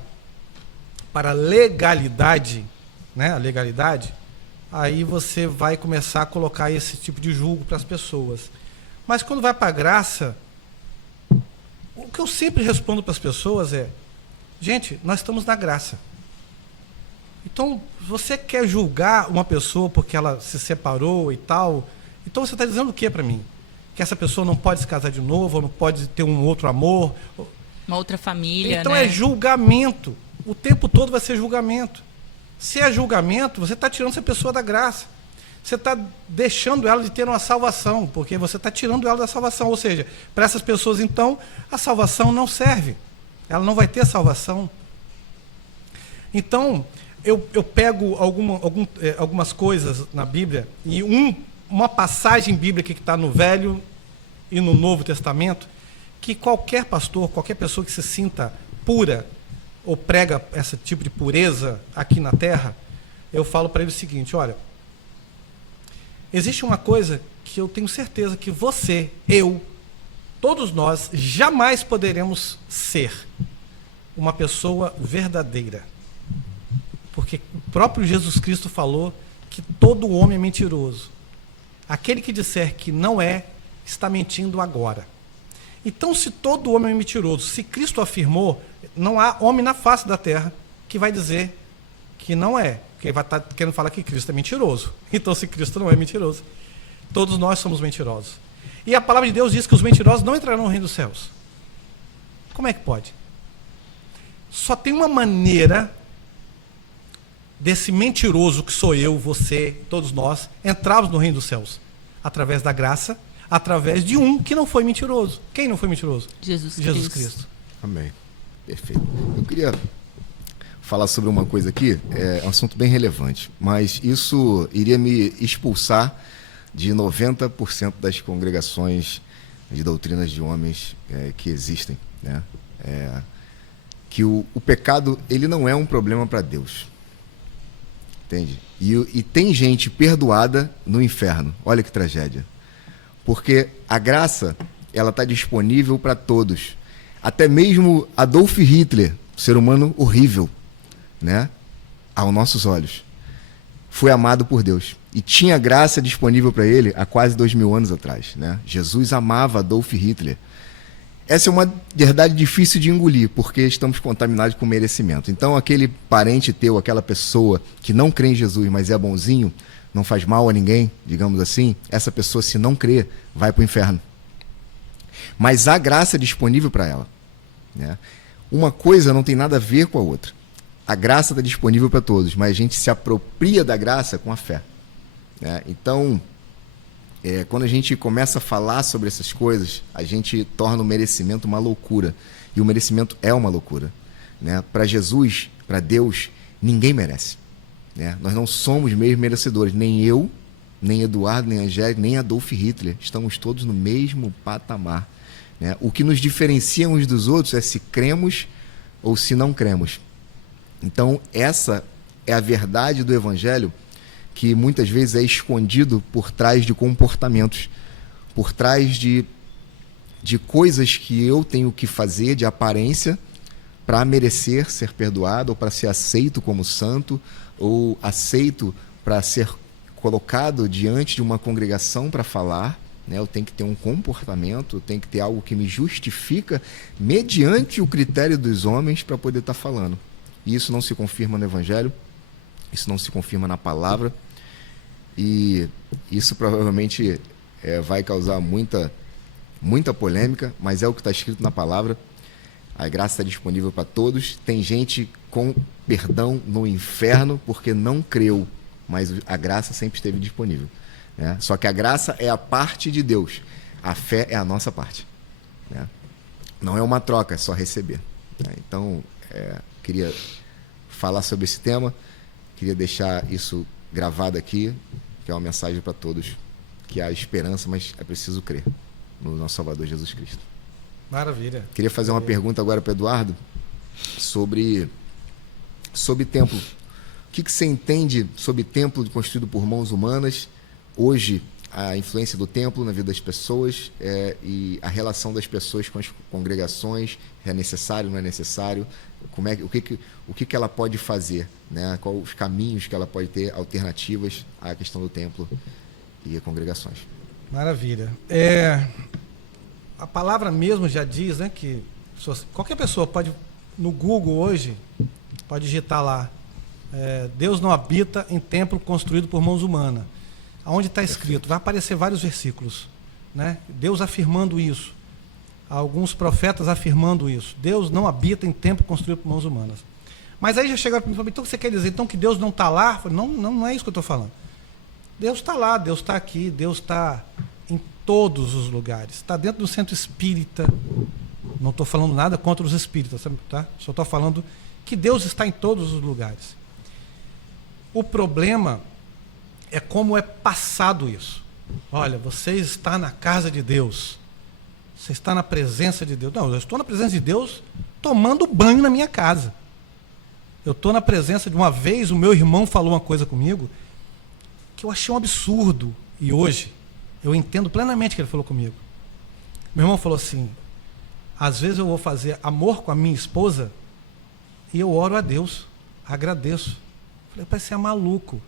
para a legalidade, né, aí você vai começar a colocar esse tipo de julgo para as pessoas. Mas quando vai para a graça, o que eu sempre respondo para as pessoas é: gente, nós estamos na graça. Então, você quer julgar uma pessoa porque ela se separou e tal, então você está dizendo o que para mim? Que essa pessoa não pode se casar de novo, ou não pode ter um outro amor? Uma outra família, então, né? é julgamento. O tempo todo vai ser julgamento. Se é julgamento, você está tirando essa pessoa da graça. Você está deixando ela de ter uma salvação, porque você está tirando ela da salvação. Ou seja, para essas pessoas, então, a salvação não serve. Ela não vai ter salvação. Então, eu pego algumas coisas na Bíblia, e uma passagem bíblica que está no Velho e no Novo Testamento, que qualquer pastor, qualquer pessoa que se sinta pura, ou prega esse tipo de pureza aqui na terra, eu falo para ele o seguinte: olha, existe uma coisa que eu tenho certeza que você, eu, todos nós, jamais poderemos ser uma pessoa verdadeira. Porque o próprio Jesus Cristo falou que todo homem é mentiroso. Aquele que disser que não é, está mentindo agora. Então, se todo homem é mentiroso, se Cristo afirmou, não há homem na face da terra que vai dizer que não é. Porque vai estar querendo falar que Cristo é mentiroso. Então, se Cristo não é mentiroso, todos nós somos mentirosos. E a palavra de Deus diz que os mentirosos não entrarão no reino dos céus. Como é que pode? Só tem uma maneira desse mentiroso que sou eu, você, todos nós, entrarmos no reino dos céus. Através da graça, através de um que não foi mentiroso. Quem não foi mentiroso? Jesus Cristo. Amém. Perfeito. Eu queria falar sobre uma coisa aqui, é um assunto bem relevante, mas isso iria me expulsar de 90% das congregações de doutrinas de homens que existem, né? Que o pecado, ele não é um problema para Deus. Entende? E tem gente perdoada no inferno. Olha que tragédia. Porque a graça, ela está disponível para todos. Até mesmo Adolf Hitler, ser humano horrível, né? Aos nossos olhos, foi amado por Deus. E tinha graça disponível para ele há quase 2000 anos atrás, né? Jesus amava Adolf Hitler. Essa é uma verdade difícil de engolir, porque estamos contaminados com merecimento. Então, aquele parente teu, aquela pessoa que não crê em Jesus, mas é bonzinho, não faz mal a ninguém, digamos assim, essa pessoa, se não crê, vai para o inferno. Mas há graça disponível para ela, né? Uma coisa não tem nada a ver com a outra. A graça está disponível para todos, mas a gente se apropria da graça com a fé, né? Então, quando a gente começa a falar sobre essas coisas, a gente torna o merecimento uma loucura. E o merecimento é uma loucura, né? Para Jesus, para Deus, ninguém merece, né? Nós não somos mesmo merecedores. Nem eu, nem Eduardo, nem Angélica, nem Adolf Hitler. Estamos todos no mesmo patamar, né? O que nos diferencia uns dos outros é se cremos ou se não cremos. Então, essa é a verdade do Evangelho, que muitas vezes é escondido por trás de comportamentos, por trás de coisas que eu tenho que fazer de aparência para merecer ser perdoado, ou para ser aceito como santo, ou aceito para ser colocado diante de uma congregação para falar, né? Eu tenho que ter um comportamento, eu tenho que ter algo que me justifica mediante o critério dos homens para poder estar falando. E isso não se confirma no Evangelho, isso não se confirma na palavra, e isso provavelmente vai causar muita muita polêmica, mas é o que está escrito na palavra. A graça está disponível para todos. Tem gente com perdão no inferno porque não creu, mas a graça sempre esteve disponível, né? Só que a graça é a parte de Deus, a fé é a nossa parte, né? Não é uma troca, é só receber, né? Então, queria falar sobre esse tema, queria deixar isso gravado aqui, que é uma mensagem para todos, que há esperança, mas é preciso crer no nosso Salvador Jesus Cristo. Maravilha. Queria fazer uma pergunta agora para o Eduardo sobre templo. O que você entende sobre templo construído por mãos humanas? Hoje, a influência do templo na vida das pessoas e a relação das pessoas com as congregações, é necessário, não é necessário? O que ela pode fazer, né? Quais os caminhos que ela pode ter, alternativas à questão do templo e congregações? Maravilha. A palavra mesmo já diz, né, que qualquer pessoa pode, no Google hoje, pode digitar lá, Deus não habita em templo construído por mãos humanas. Aonde está escrito, vai aparecer vários versículos, né? Deus afirmando isso. Alguns profetas afirmando isso. Deus não habita em templo construído por mãos humanas. Mas aí já chegaram para mim e falaram, então você quer dizer então que Deus não está lá? Eu falei, não é isso que eu estou falando. Deus está lá, Deus está aqui, Deus está em todos os lugares. Está dentro do centro espírita. Não estou falando nada contra os espíritas, tá? Só estou falando que Deus está em todos os lugares. O problema é como é passado isso. Olha, você está na casa de Deus. Você está na presença de Deus. Não, eu estou na presença de Deus tomando banho na minha casa. Eu estou na presença de uma vez, o meu irmão falou uma coisa comigo que eu achei um absurdo. E hoje, eu entendo plenamente o que ele falou comigo. Meu irmão falou assim, às vezes eu vou fazer amor com a minha esposa e eu oro a Deus, agradeço. Eu falei, pai, você é maluco.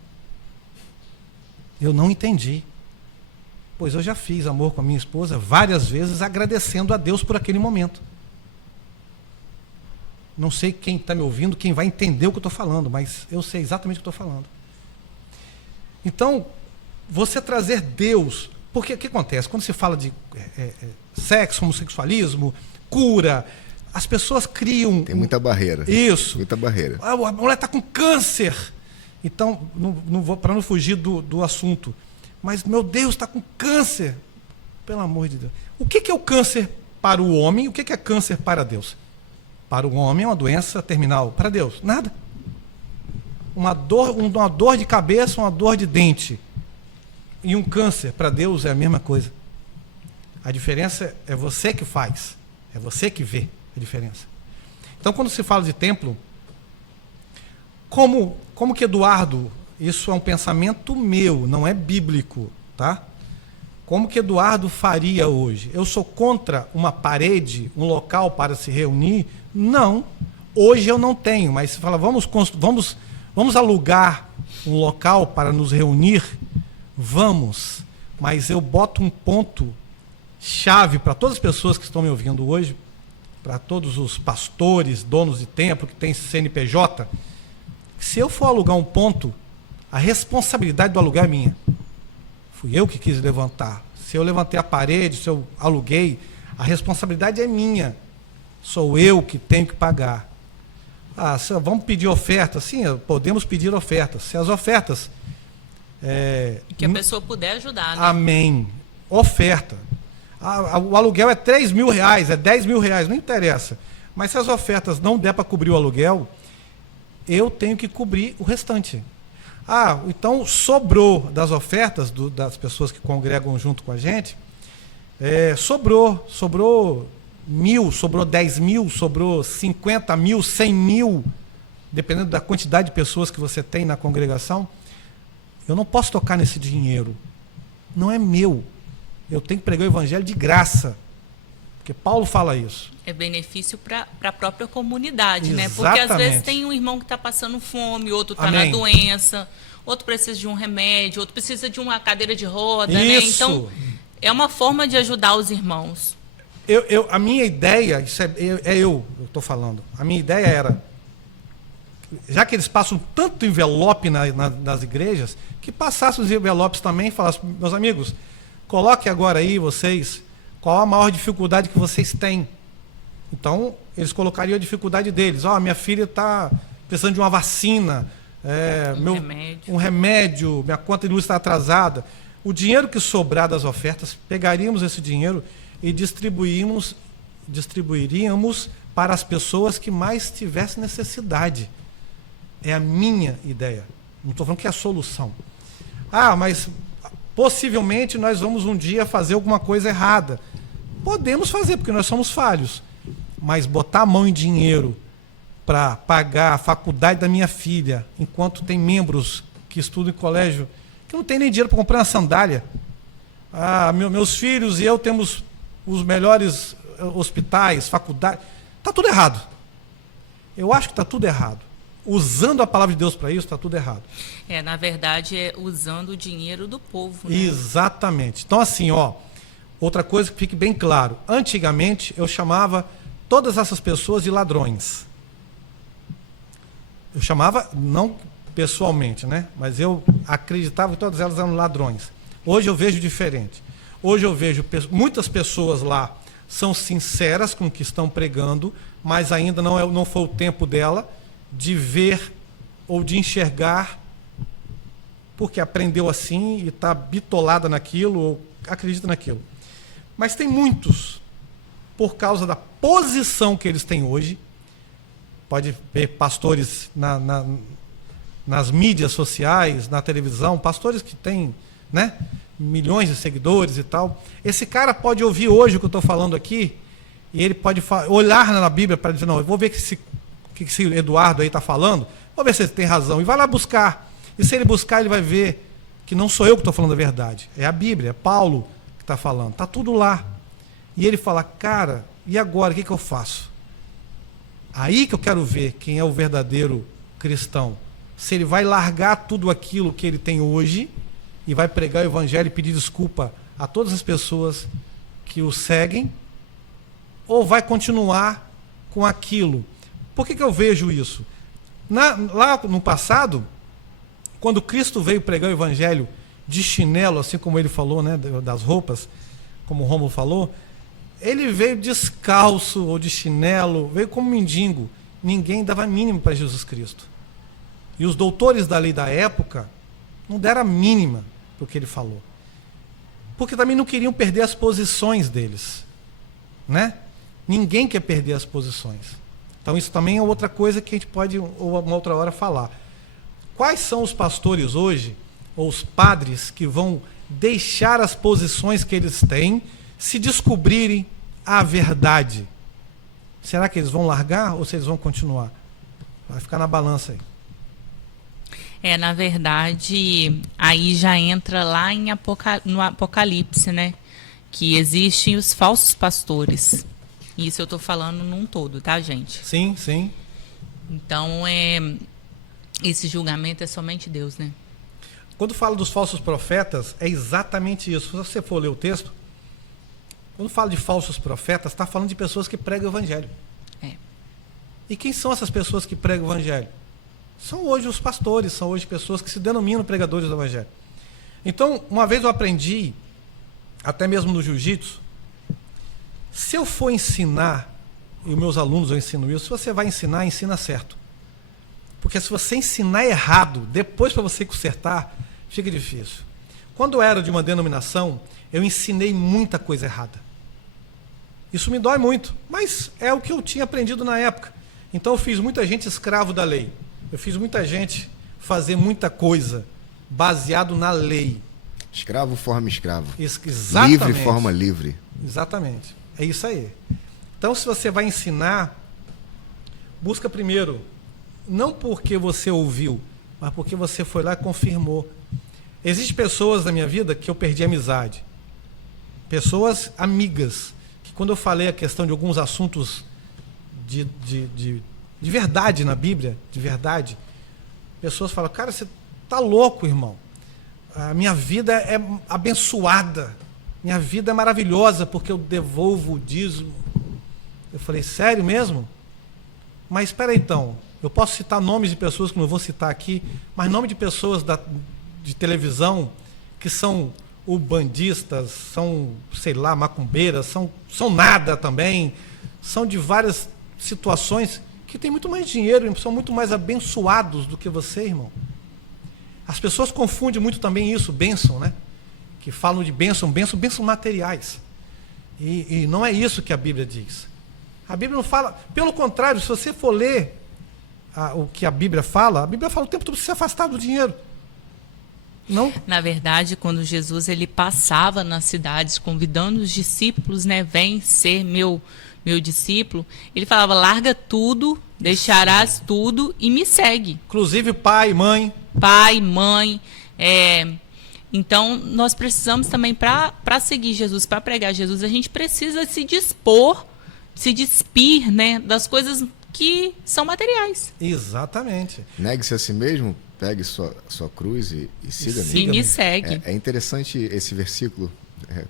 Eu não entendi. Pois eu já fiz amor com a minha esposa várias vezes, agradecendo a Deus por aquele momento. Não sei quem está me ouvindo, quem vai entender o que eu estou falando, mas eu sei exatamente o que eu estou falando. Então, você trazer Deus... Porque o que acontece? Quando se fala de sexo, homossexualismo, cura, as pessoas criam... Tem muita barreira. Isso. Muita barreira. A mulher está com câncer. Então, não vou para não fugir do assunto. Mas, meu Deus, está com câncer. Pelo amor de Deus. O que é o câncer para o homem? O que é câncer para Deus? Para o homem é uma doença terminal. Para Deus, nada. Uma dor de cabeça, uma dor de dente. E um câncer, para Deus, é a mesma coisa. A diferença é você que faz. É você que vê a diferença. Então, quando se fala de templo, como que Eduardo, isso é um pensamento meu, não é bíblico, tá? Como que Eduardo faria hoje? Eu sou contra uma parede, um local para se reunir? Não. Hoje eu não tenho, mas se fala, vamos alugar um local para nos reunir? Vamos. Mas eu boto um ponto chave para todas as pessoas que estão me ouvindo hoje, para todos os pastores, donos de templo que têm CNPJ, se eu for alugar um ponto, a responsabilidade do alugar é minha. Fui eu que quis levantar. Se eu levantei a parede, se eu aluguei, a responsabilidade é minha. Sou eu que tenho que pagar. Vamos pedir oferta? Sim, podemos pedir ofertas. Se as ofertas... que a pessoa puder ajudar, né? Amém. Oferta. O aluguel é 3 mil reais, é 10 mil reais, não interessa. Mas se as ofertas não der para cobrir o aluguel, eu tenho que cobrir o restante. Então sobrou das ofertas das pessoas que congregam junto com a gente, sobrou 1.000, sobrou 10 mil, sobrou 50 mil, 100 mil, dependendo da quantidade de pessoas que você tem na congregação. Eu não posso tocar nesse dinheiro. Não é meu. Eu tenho que pregar o evangelho de graça. Porque Paulo fala isso. É benefício para a própria comunidade, Exatamente. né? Porque às vezes tem um irmão que está passando fome, outro está na doença, outro precisa de um remédio, outro precisa de uma cadeira de roda, né? Então, é uma forma de ajudar os irmãos. A minha ideia, eu estou falando, a minha ideia era, já que eles passam tanto envelope nas igrejas, que passassem os envelopes também e falassem, meus amigos, coloque agora aí vocês Qual a maior dificuldade que vocês têm? Então, eles colocariam a dificuldade deles. Minha filha está precisando de uma vacina, um remédio, minha conta de luz está atrasada. O dinheiro que sobrar das ofertas, pegaríamos esse dinheiro e distribuiríamos para as pessoas que mais tivessem necessidade. É a minha ideia. Não estou falando que é a solução. Mas possivelmente nós vamos um dia fazer alguma coisa errada. Podemos fazer, porque nós somos falhos. Mas botar a mão em dinheiro para pagar a faculdade da minha filha, enquanto tem membros que estudam em colégio, que não tem nem dinheiro para comprar uma sandália. Meus filhos e eu temos os melhores hospitais, faculdades. Está tudo errado. Eu acho que está tudo errado. Usando a palavra de Deus para isso, está tudo errado. Na verdade, é usando o dinheiro do povo. Né? Exatamente. Então, assim, outra coisa que fique bem claro. Antigamente, eu chamava todas essas pessoas de ladrões. Eu chamava, não pessoalmente, né? Mas eu acreditava que todas elas eram ladrões. Hoje eu vejo diferente. Hoje eu vejo muitas pessoas lá são sinceras com o que estão pregando, mas ainda não foi o tempo dela de ver ou de enxergar, porque aprendeu assim e está bitolada naquilo ou acredita naquilo. Mas tem muitos, por causa da posição que eles têm hoje, pode ver pastores nas mídias sociais, na televisão, pastores que têm, né, milhões de seguidores e tal. Esse cara pode ouvir hoje o que eu estou falando aqui e ele pode olhar na Bíblia para dizer, não, eu vou ver o que esse Eduardo aí está falando, vou ver se ele tem razão, e vai lá buscar. E se ele buscar, ele vai ver que não sou eu que estou falando a verdade, é a Bíblia, é Paulo que está falando, está tudo lá. E ele fala, cara, e agora, o que eu faço? Aí que eu quero ver quem é o verdadeiro cristão. Se ele vai largar tudo aquilo que ele tem hoje e vai pregar o evangelho e pedir desculpa a todas as pessoas que o seguem, ou vai continuar com aquilo. Por que eu vejo isso? Lá no passado, quando Cristo veio pregar o evangelho de chinelo, assim como ele falou, né, das roupas, como o Rômulo falou, ele veio descalço ou de chinelo, veio como mendigo. Ninguém dava mínimo para Jesus Cristo. E os doutores da lei da época não deram a mínima para o que ele falou. Porque também não queriam perder as posições deles. Né? Ninguém quer perder as posições. Então isso também é outra coisa que a gente pode, ou uma outra hora, falar. Quais são os pastores hoje, ou os padres, que vão deixar as posições que eles têm, se descobrirem a verdade? Será que eles vão largar ou se eles vão continuar? Vai ficar na balança aí. Na verdade, aí já entra lá no Apocalipse, né? Que existem os falsos pastores. Isso eu estou falando num todo, tá, gente? Sim, sim. Então, esse julgamento é somente Deus, né? Quando fala dos falsos profetas, é exatamente isso. Se você for ler o texto, quando fala de falsos profetas, está falando de pessoas que pregam o evangelho. E quem são essas pessoas que pregam o evangelho? São hoje os pastores, são hoje pessoas que se denominam pregadores do evangelho. Então, uma vez eu aprendi, até mesmo no jiu-jitsu, se eu for ensinar, e os meus alunos eu ensino isso, se você vai ensinar, ensina certo. Porque se você ensinar errado, depois para você consertar, fica difícil. Quando eu era de uma denominação, eu ensinei muita coisa errada. Isso me dói muito, mas é o que eu tinha aprendido na época. Então eu fiz muita gente escravo da lei. Eu fiz muita gente fazer muita coisa baseado na lei. Escravo forma escravo. Exatamente. Livre forma livre. Exatamente. É isso aí. Então, se você vai ensinar, busca primeiro, não porque você ouviu, mas porque você foi lá e confirmou. Existem pessoas na minha vida que eu perdi a amizade. Pessoas amigas, que quando eu falei a questão de alguns assuntos de verdade na Bíblia, de verdade, pessoas falam, cara, você está louco, irmão. A minha vida é abençoada. Minha vida é maravilhosa porque eu devolvo o dízimo. Eu falei, sério mesmo? Mas espera aí, então, eu posso citar nomes de pessoas que não vou citar aqui, mas nome de pessoas de televisão que são ubandistas, são, sei lá, macumbeiras, são nada também, são de várias situações que têm muito mais dinheiro, são muito mais abençoados do que você, irmão. As pessoas confundem muito também isso, bênção, né? Que falam de bênção materiais. E não é isso que a Bíblia diz. A Bíblia não fala, pelo contrário, se você for ler o que a Bíblia fala o tempo todo para se afastar do dinheiro. Não? Na verdade, quando Jesus ele passava nas cidades convidando os discípulos, né, vem ser meu discípulo, ele falava: larga tudo, deixarás tudo e me segue. Inclusive pai, mãe. Então, nós precisamos também, para seguir Jesus, para pregar Jesus, a gente precisa se dispor, se despir, né, das coisas que são materiais. Exatamente. Negue-se a si mesmo, pegue sua cruz e siga-me. E me segue. É interessante esse versículo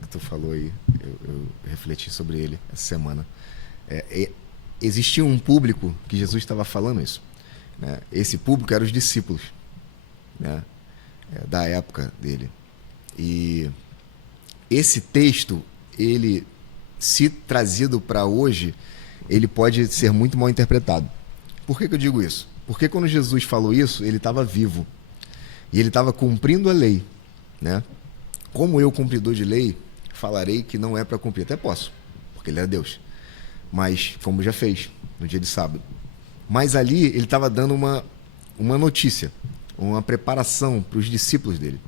que tu falou aí, eu refleti sobre ele essa semana. Existia um público que Jesus estava falando isso, né? Esse público eram os discípulos, né? Da época dele. E esse texto, ele, se trazido para hoje, ele pode ser muito mal interpretado. Por que eu digo isso? Porque quando Jesus falou isso, ele estava vivo. E ele estava cumprindo a lei, né? Como eu, cumpridor de lei, falarei que não é para cumprir. Até posso, porque ele é Deus. Mas, como já fez, no dia de sábado. Mas ali, ele estava dando uma notícia, uma preparação para os discípulos dele.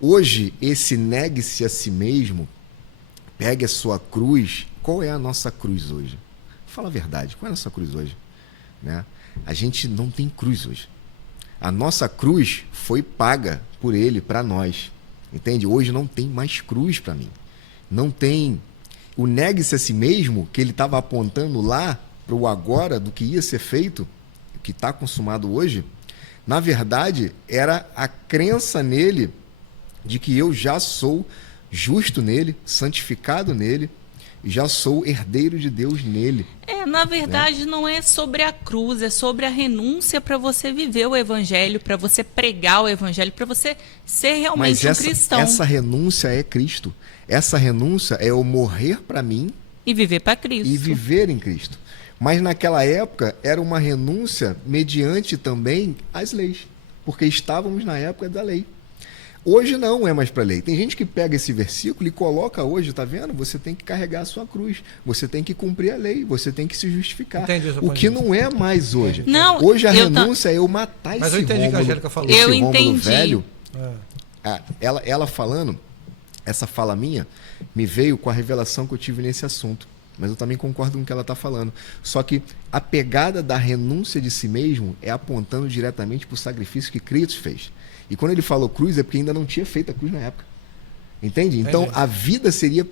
Hoje, esse negue-se a si mesmo, pegue a sua cruz. Qual é a nossa cruz hoje? Fala a verdade, qual é a nossa cruz hoje? Né? A gente não tem cruz hoje. A nossa cruz foi paga por ele, para nós. Entende? Hoje não tem mais cruz para mim. Não tem. O negue-se a si mesmo, que ele estava apontando lá para o agora do que ia ser feito, que está consumado hoje, na verdade, era a crença nele de que eu já sou justo nele, santificado nele, e já sou herdeiro de Deus nele. Na verdade, né? Não é sobre a cruz, é sobre a renúncia para você viver o evangelho, para você pregar o evangelho, para você ser realmente um cristão. Essa renúncia é Cristo. Essa renúncia é eu morrer para mim e viver para Cristo. E viver em Cristo. Mas naquela época era uma renúncia mediante também as leis, porque estávamos na época da lei. Hoje não é mais para lei. Tem gente que pega esse versículo e coloca hoje, tá vendo? Você tem que carregar a sua cruz, você tem que cumprir a lei, você tem que se justificar. Entendi, o que não é mais hoje. Não, hoje a renúncia é eu matar Mas esse eu entendi Rômulo, que a Angélica falou. esse Eu Rômulo entendi. velho. Ela falando, essa fala minha, me veio com a revelação que eu tive nesse assunto. Mas eu também concordo com o que ela está falando. Só que a pegada da renúncia de si mesmo é apontando diretamente para o sacrifício que Cristo fez. E quando ele falou cruz, é porque ainda não tinha feito a cruz na época. Entende? Então, a vida seria,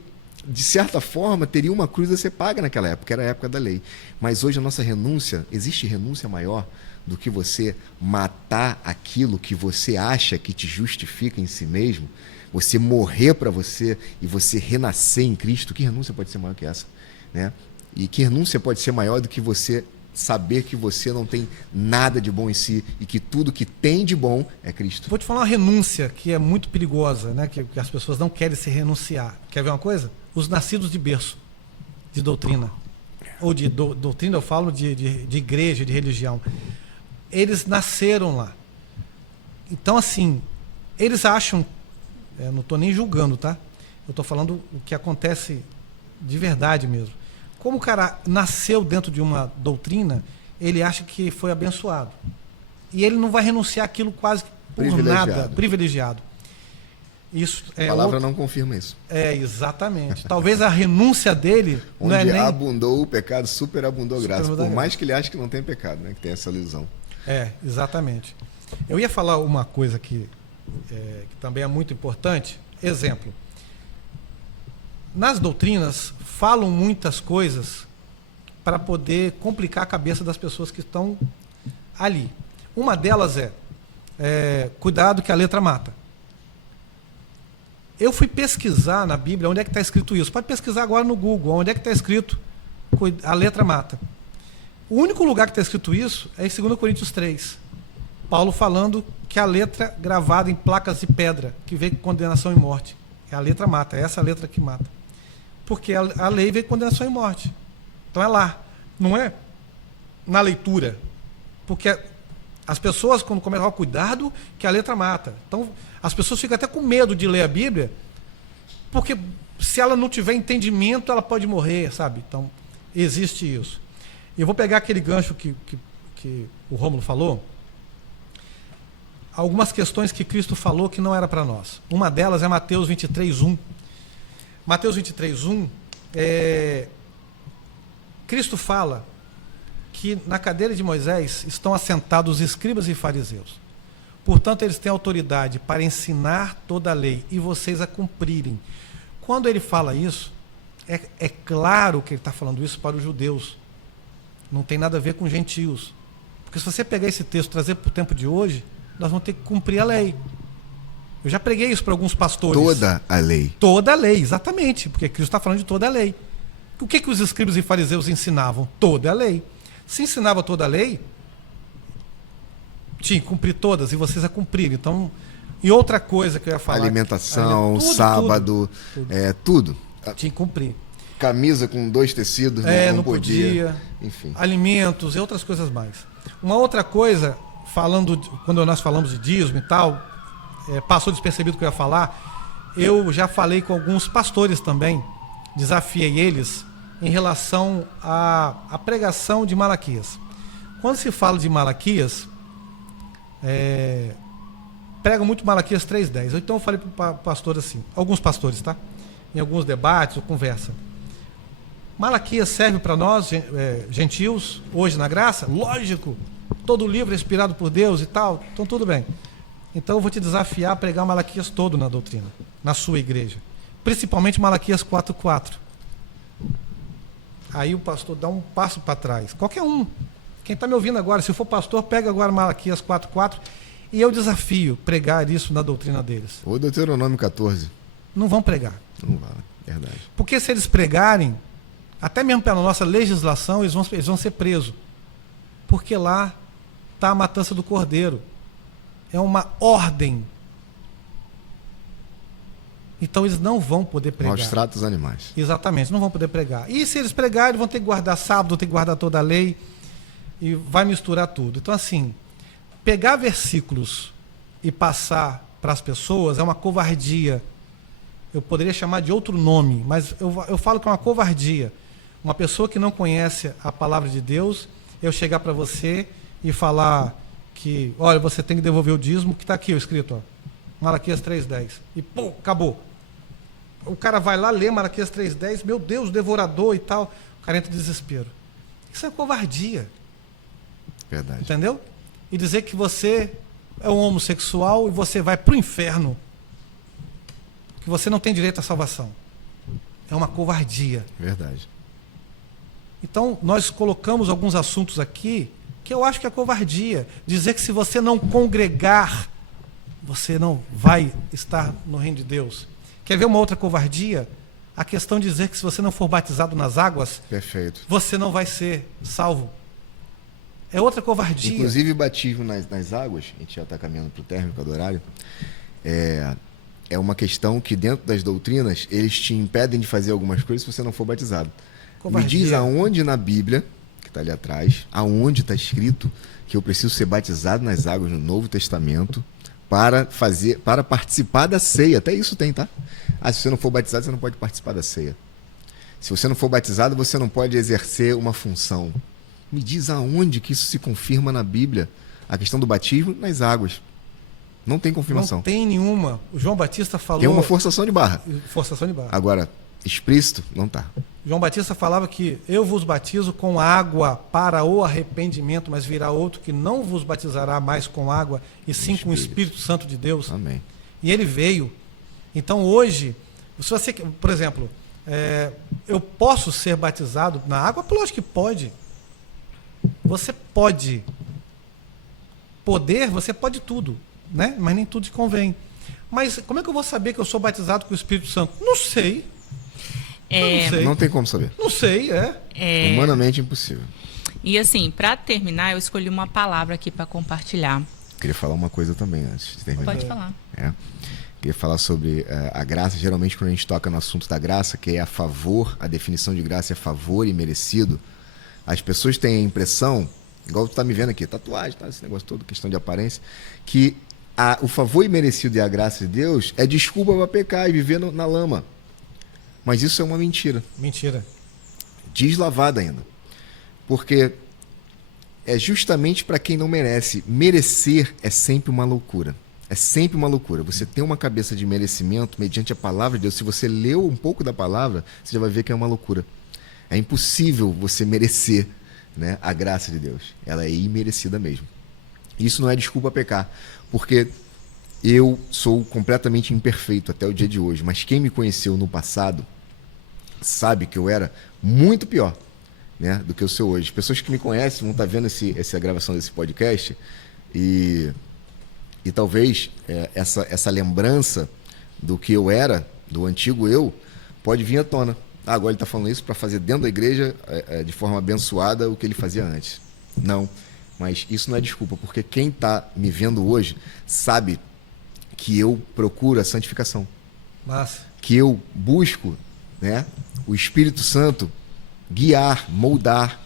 de certa forma, teria uma cruz a ser paga naquela época, era a época da lei. Mas hoje a nossa renúncia, existe renúncia maior do que você matar aquilo que você acha que te justifica em si mesmo, você morrer para você e você renascer em Cristo. Que renúncia pode ser maior que essa? Né? E que renúncia pode ser maior do que você saber que você não tem nada de bom em si e que tudo que tem de bom é Cristo. Vou te falar uma renúncia que é muito perigosa, né? Que as pessoas não querem se renunciar. Quer ver uma coisa? Os nascidos de berço, de doutrina. Ou de doutrina, eu falo de igreja, de religião. Eles nasceram lá. Então, assim, eles acham... não estou nem julgando, tá? Eu estou falando o que acontece de verdade mesmo. Como o cara nasceu dentro de uma doutrina, ele acha que foi abençoado. E ele não vai renunciar àquilo quase por nada, privilegiado. Isso a palavra não confirma isso. Exatamente. Talvez a renúncia dele... Onde abundou o pecado, superabundou a graça. Por mais que ele ache que não tem pecado, né? Que tem essa ilusão. Exatamente. Eu ia falar uma coisa que também é muito importante. Exemplo. Nas doutrinas, falam muitas coisas para poder complicar a cabeça das pessoas que estão ali. Uma delas cuidado que a letra mata. Eu fui pesquisar na Bíblia onde é que está escrito isso. Pode pesquisar agora no Google, onde é que está escrito a letra mata. O único lugar que está escrito isso é em 2 Coríntios 3. Paulo falando que a letra gravada em placas de pedra, que veio com condenação e morte. A letra mata, é essa a letra que mata. Porque a lei veio com condenação e morte. Então é lá, não é na leitura. Porque as pessoas, quando começam a cuidado, que a letra mata. Então, as pessoas ficam até com medo de ler a Bíblia, porque se ela não tiver entendimento, ela pode morrer, sabe? Então, existe isso. E eu vou pegar aquele gancho que o Rômulo falou, algumas questões que Cristo falou que não era para nós. Uma delas é Mateus 23:1. Mateus 23:1, Cristo fala que na cadeira de Moisés estão assentados os escribas e fariseus. Portanto, eles têm autoridade para ensinar toda a lei e vocês a cumprirem. Quando ele fala isso, é claro que ele está falando isso para os judeus. Não tem nada a ver com gentios. Porque se você pegar esse texto e trazer para o tempo de hoje, nós vamos ter que cumprir a lei. Eu já preguei isso para alguns pastores. Toda a lei. Toda a lei, exatamente. Porque Cristo está falando de toda a lei. O que os escribas e fariseus ensinavam? Toda a lei. Se ensinava toda a lei, tinha que cumprir todas e vocês a cumprirem. Então, e outra coisa que eu ia falar... Alimentação, sábado, tudo. Tinha que cumprir. Camisa com 2 tecidos, não podia. Enfim. Alimentos e outras coisas mais. Uma outra coisa, quando nós falamos de dízimo e tal, passou despercebido que eu ia falar, eu já falei com alguns pastores também, desafiei eles em relação à pregação de Malaquias. Quando se fala de Malaquias, pregam muito Malaquias 3:10. Então eu falei para o pastor assim, alguns pastores, tá? Em alguns debates ou conversa. Malaquias serve para nós, gentios, hoje na graça? Lógico, todo livro é inspirado por Deus e tal, então tudo bem. Então eu vou te desafiar a pregar Malaquias todo na doutrina, na sua igreja. Principalmente Malaquias 4:4. Aí o pastor dá um passo para trás. Qualquer um. Quem está me ouvindo agora, se for pastor, pega agora Malaquias 4:4 e eu desafio pregar isso na doutrina deles. Ou Deuteronômio 14. Não vão pregar. Não vai, verdade. Porque se eles pregarem, até mesmo pela nossa legislação, eles vão ser presos. Porque lá está a matança do cordeiro. É uma ordem. Então eles não vão poder pregar. Maus tratos aos animais. Exatamente, não vão poder pregar. E se eles pregarem, vão ter que guardar sábado, vão ter que guardar toda a lei. E vai misturar tudo. Então, assim, pegar versículos e passar para as pessoas é uma covardia. Eu poderia chamar de outro nome, mas eu falo que é uma covardia. Uma pessoa que não conhece a palavra de Deus, eu chegar para você e falar que, olha, você tem que devolver o dízimo, que está aqui escrito, ó, Malaquias 3:10. E, pô, acabou. O cara vai lá, lê Malaquias 3:10, meu Deus, devorador e tal. O cara entra em desespero. Isso é covardia. Verdade. Entendeu? E dizer que você é um homossexual e você vai para o inferno. Que você não tem direito à salvação. É uma covardia. Verdade. Então, nós colocamos alguns assuntos aqui que eu acho que é covardia. Dizer que se você não congregar, você não vai estar no reino de Deus. Quer ver uma outra covardia? A questão de dizer que se você não for batizado nas águas, Perfeito. você não vai ser salvo. É outra covardia. Inclusive, batismo nas águas, a gente já está caminhando para o término do horário, é uma questão que dentro das doutrinas, eles te impedem de fazer algumas coisas se você não for batizado. Covardia. Me diz aonde na Bíblia, que está ali atrás, aonde está escrito que eu preciso ser batizado nas águas no Novo Testamento para participar da ceia. Até isso tem, tá? Se você não for batizado, você não pode participar da ceia. Se você não for batizado, você não pode exercer uma função. Me diz aonde que isso se confirma na Bíblia. A questão do batismo nas águas. Não tem confirmação. Não tem nenhuma. O João Batista falou... Tem uma forçação de barra. Forçação de barra. Agora, explícito, não tá. João Batista falava que eu vos batizo com água para o arrependimento, mas virá outro que não vos batizará mais com água, e sim com o Espírito Santo de Deus. Amém. E ele veio. Então hoje, se você, por exemplo, eu posso ser batizado na água? Lógico que pode. Você pode. Poder, você pode tudo, né? Mas nem tudo te convém. Mas como é que eu vou saber que eu sou batizado com o Espírito Santo? Não sei. Não sei. Não tem como saber. Não sei, Humanamente impossível. E assim, para terminar, eu escolhi uma palavra aqui para compartilhar. queria falar uma coisa também antes de terminar. Pode falar. Queria falar sobre a graça. Geralmente, quando a gente toca no assunto da graça, que é a favor, a definição de graça é favor e merecido, as pessoas têm a impressão, igual tu tá me vendo aqui, tatuagem, tá, esse negócio todo, questão de aparência, que o favor imerecido e a graça de Deus é desculpa para pecar e viver na lama. Mas isso é uma mentira. Mentira. Deslavada ainda. Porque é justamente para quem não merece. Merecer é sempre uma loucura. É sempre uma loucura. Você tem uma cabeça de merecimento mediante a palavra de Deus. Se você leu um pouco da palavra, você já vai ver que é uma loucura. É impossível você merecer, né, a graça de Deus. Ela é imerecida mesmo. Isso não é desculpa a pecar, porque eu sou completamente imperfeito até o dia de hoje, mas quem me conheceu no passado sabe que eu era muito pior, né, do que eu sou hoje. Pessoas que me conhecem vão estar vendo essa gravação desse podcast e talvez essa lembrança do que eu era, do antigo eu, pode vir à tona. Agora ele está falando isso para fazer dentro da igreja, de forma abençoada, o que ele fazia antes. Não. Mas isso não é desculpa, porque quem está me vendo hoje sabe que eu procuro a santificação. Massa. Que eu busco, né, o Espírito Santo guiar, moldar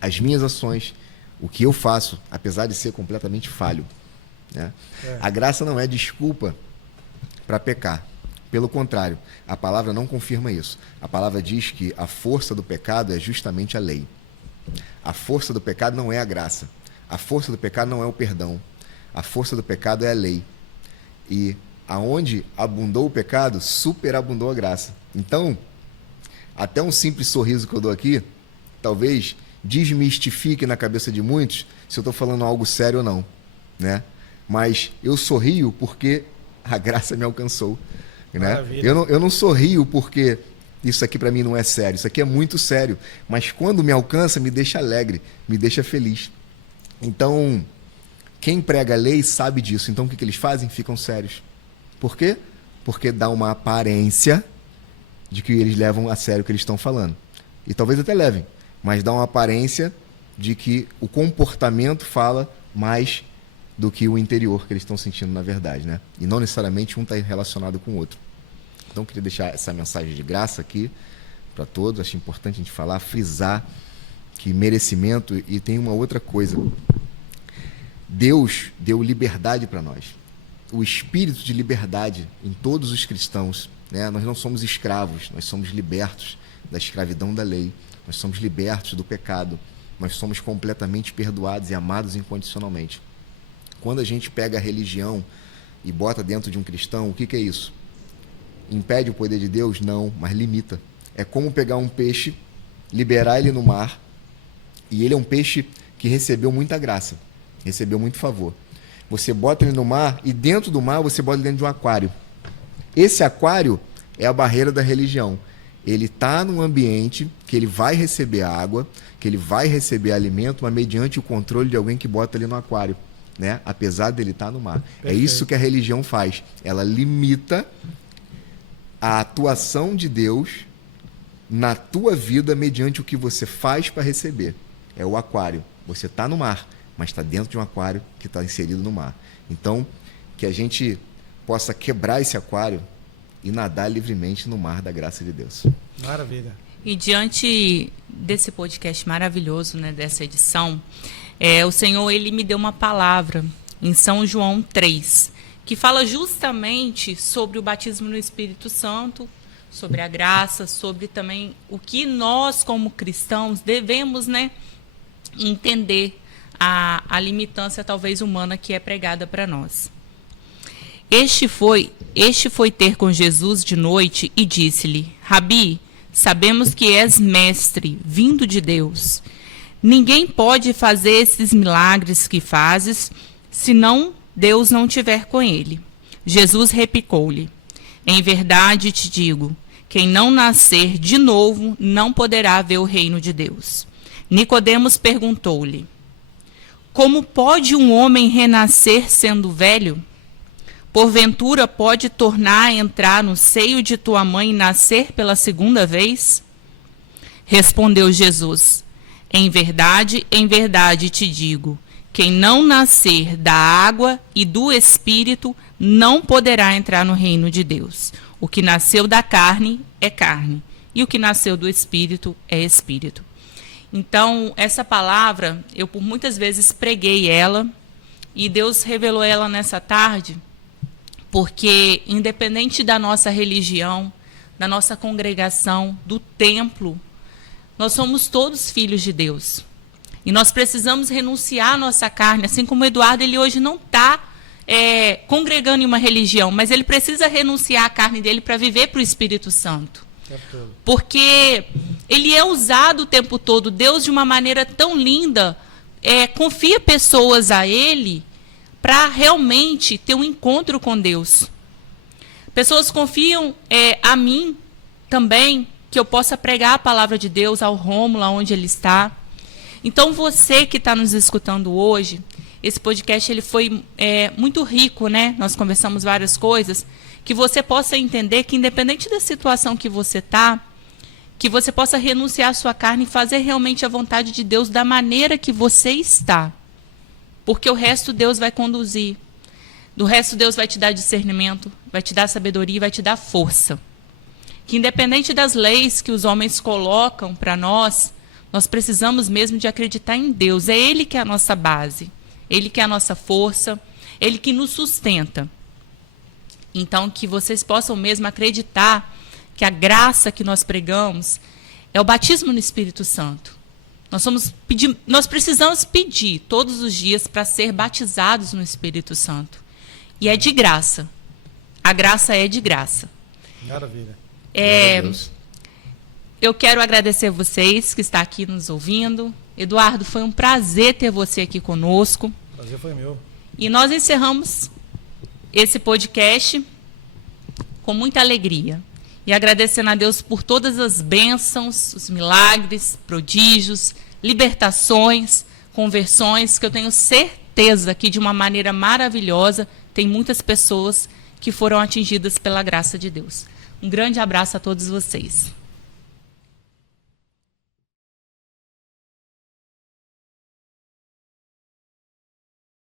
as minhas ações, o que eu faço, apesar de ser completamente falho. Né? A graça não é desculpa para pecar. Pelo contrário, a palavra não confirma isso. A palavra diz que a força do pecado é justamente a lei. A força do pecado não é a graça. A força do pecado não é o perdão. A força do pecado é a lei. E aonde abundou o pecado, superabundou a graça. Então, até um simples sorriso que eu dou aqui, talvez desmistifique na cabeça de muitos se eu estou falando algo sério ou não, né? Mas eu sorrio porque a graça me alcançou, né? Eu não sorrio porque isso aqui para mim não é sério, isso aqui é muito sério, mas quando me alcança me deixa alegre, me deixa feliz. Então, quem prega a lei sabe disso. Então, o que eles fazem? Ficam sérios. Por quê? Porque dá uma aparência de que eles levam a sério o que eles estão falando. E talvez até levem, mas dá uma aparência de que o comportamento fala mais do que o interior que eles estão sentindo na verdade, né? E não necessariamente um está relacionado com o outro. Então, eu queria deixar essa mensagem de graça aqui para todos. Acho importante a gente falar, frisar que merecimento. E tem uma outra coisa. Deus deu liberdade para nós. O espírito de liberdade em todos os cristãos, né? Nós não somos escravos, nós somos libertos da escravidão da lei. Nós somos libertos do pecado. Nós somos completamente perdoados e amados incondicionalmente. Quando a gente pega a religião e bota dentro de um cristão, o que é isso? Impede o poder de Deus? Não, mas limita. É como pegar um peixe, liberar ele no mar, e ele é um peixe que recebeu muita graça, recebeu muito favor. Você bota ele no mar e dentro do mar você bota ele dentro de um aquário. Esse aquário é a barreira da religião. Ele está num ambiente que ele vai receber água, que ele vai receber alimento, mas mediante o controle de alguém que bota ele no aquário, né? Apesar dele estar no mar. Perfeito. É isso que a religião faz. Ela limita a atuação de Deus na tua vida mediante o que você faz para receber. É o aquário. Você está no mar, mas está dentro de um aquário que está inserido no mar. Então, que a gente possa quebrar esse aquário e nadar livremente no mar da graça de Deus. Maravilha. E diante desse podcast maravilhoso, né, dessa edição, o Senhor, ele me deu uma palavra em São João 3, que fala justamente sobre o batismo no Espírito Santo, sobre a graça, sobre também o que nós, como cristãos, devemos, né, entender a limitância, talvez, humana que é pregada para nós. Este foi ter com Jesus de noite e disse-lhe: Rabi, sabemos que és mestre, vindo de Deus. Ninguém pode fazer esses milagres que fazes, senão Deus não tiver com ele. Jesus replicou-lhe: Em verdade te digo, quem não nascer de novo não poderá ver o reino de Deus. Nicodemos perguntou-lhe: Como pode um homem renascer sendo velho? Porventura pode tornar a entrar no seio de tua mãe e nascer pela segunda vez? Respondeu Jesus: em verdade te digo, quem não nascer da água e do Espírito não poderá entrar no reino de Deus. O que nasceu da carne é carne, e o que nasceu do Espírito é Espírito. Então, essa palavra, eu por muitas vezes preguei ela, e Deus revelou ela nessa tarde, porque independente da nossa religião, da nossa congregação, do templo, nós somos todos filhos de Deus. E nós precisamos renunciar à nossa carne, assim como o Eduardo, ele hoje não está congregando em uma religião, mas ele precisa renunciar à carne dele para viver para o Espírito Santo. Porque ele é usado o tempo todo, Deus de uma maneira tão linda, confia pessoas a ele para realmente ter um encontro com Deus. Pessoas confiam a mim também, que eu possa pregar a palavra de Deus ao Rômulo, onde ele está. Então, você que está nos escutando hoje, esse podcast ele foi muito rico, né? Nós conversamos várias coisas, que você possa entender que, independente da situação que você está, que você possa renunciar à sua carne e fazer realmente a vontade de Deus da maneira que você está. Porque o resto Deus vai conduzir. Do resto Deus vai te dar discernimento, vai te dar sabedoria e vai te dar força. Que independente das leis que os homens colocam para nós precisamos mesmo de acreditar em Deus. É Ele que é a nossa base, Ele que é a nossa força, Ele que nos sustenta. Então, que vocês possam mesmo acreditar que a graça que nós pregamos é o batismo no Espírito Santo. Nós precisamos pedir todos os dias para ser batizados no Espírito Santo. E é de graça. A graça é de graça. Maravilha. Eu quero agradecer vocês que estão aqui nos ouvindo. Eduardo, foi um prazer ter você aqui conosco. O prazer foi meu. E nós encerramos esse podcast com muita alegria. E agradecendo a Deus por todas as bênçãos, os milagres, prodígios, libertações, conversões, que eu tenho certeza que de uma maneira maravilhosa tem muitas pessoas que foram atingidas pela graça de Deus. Um grande abraço a todos vocês.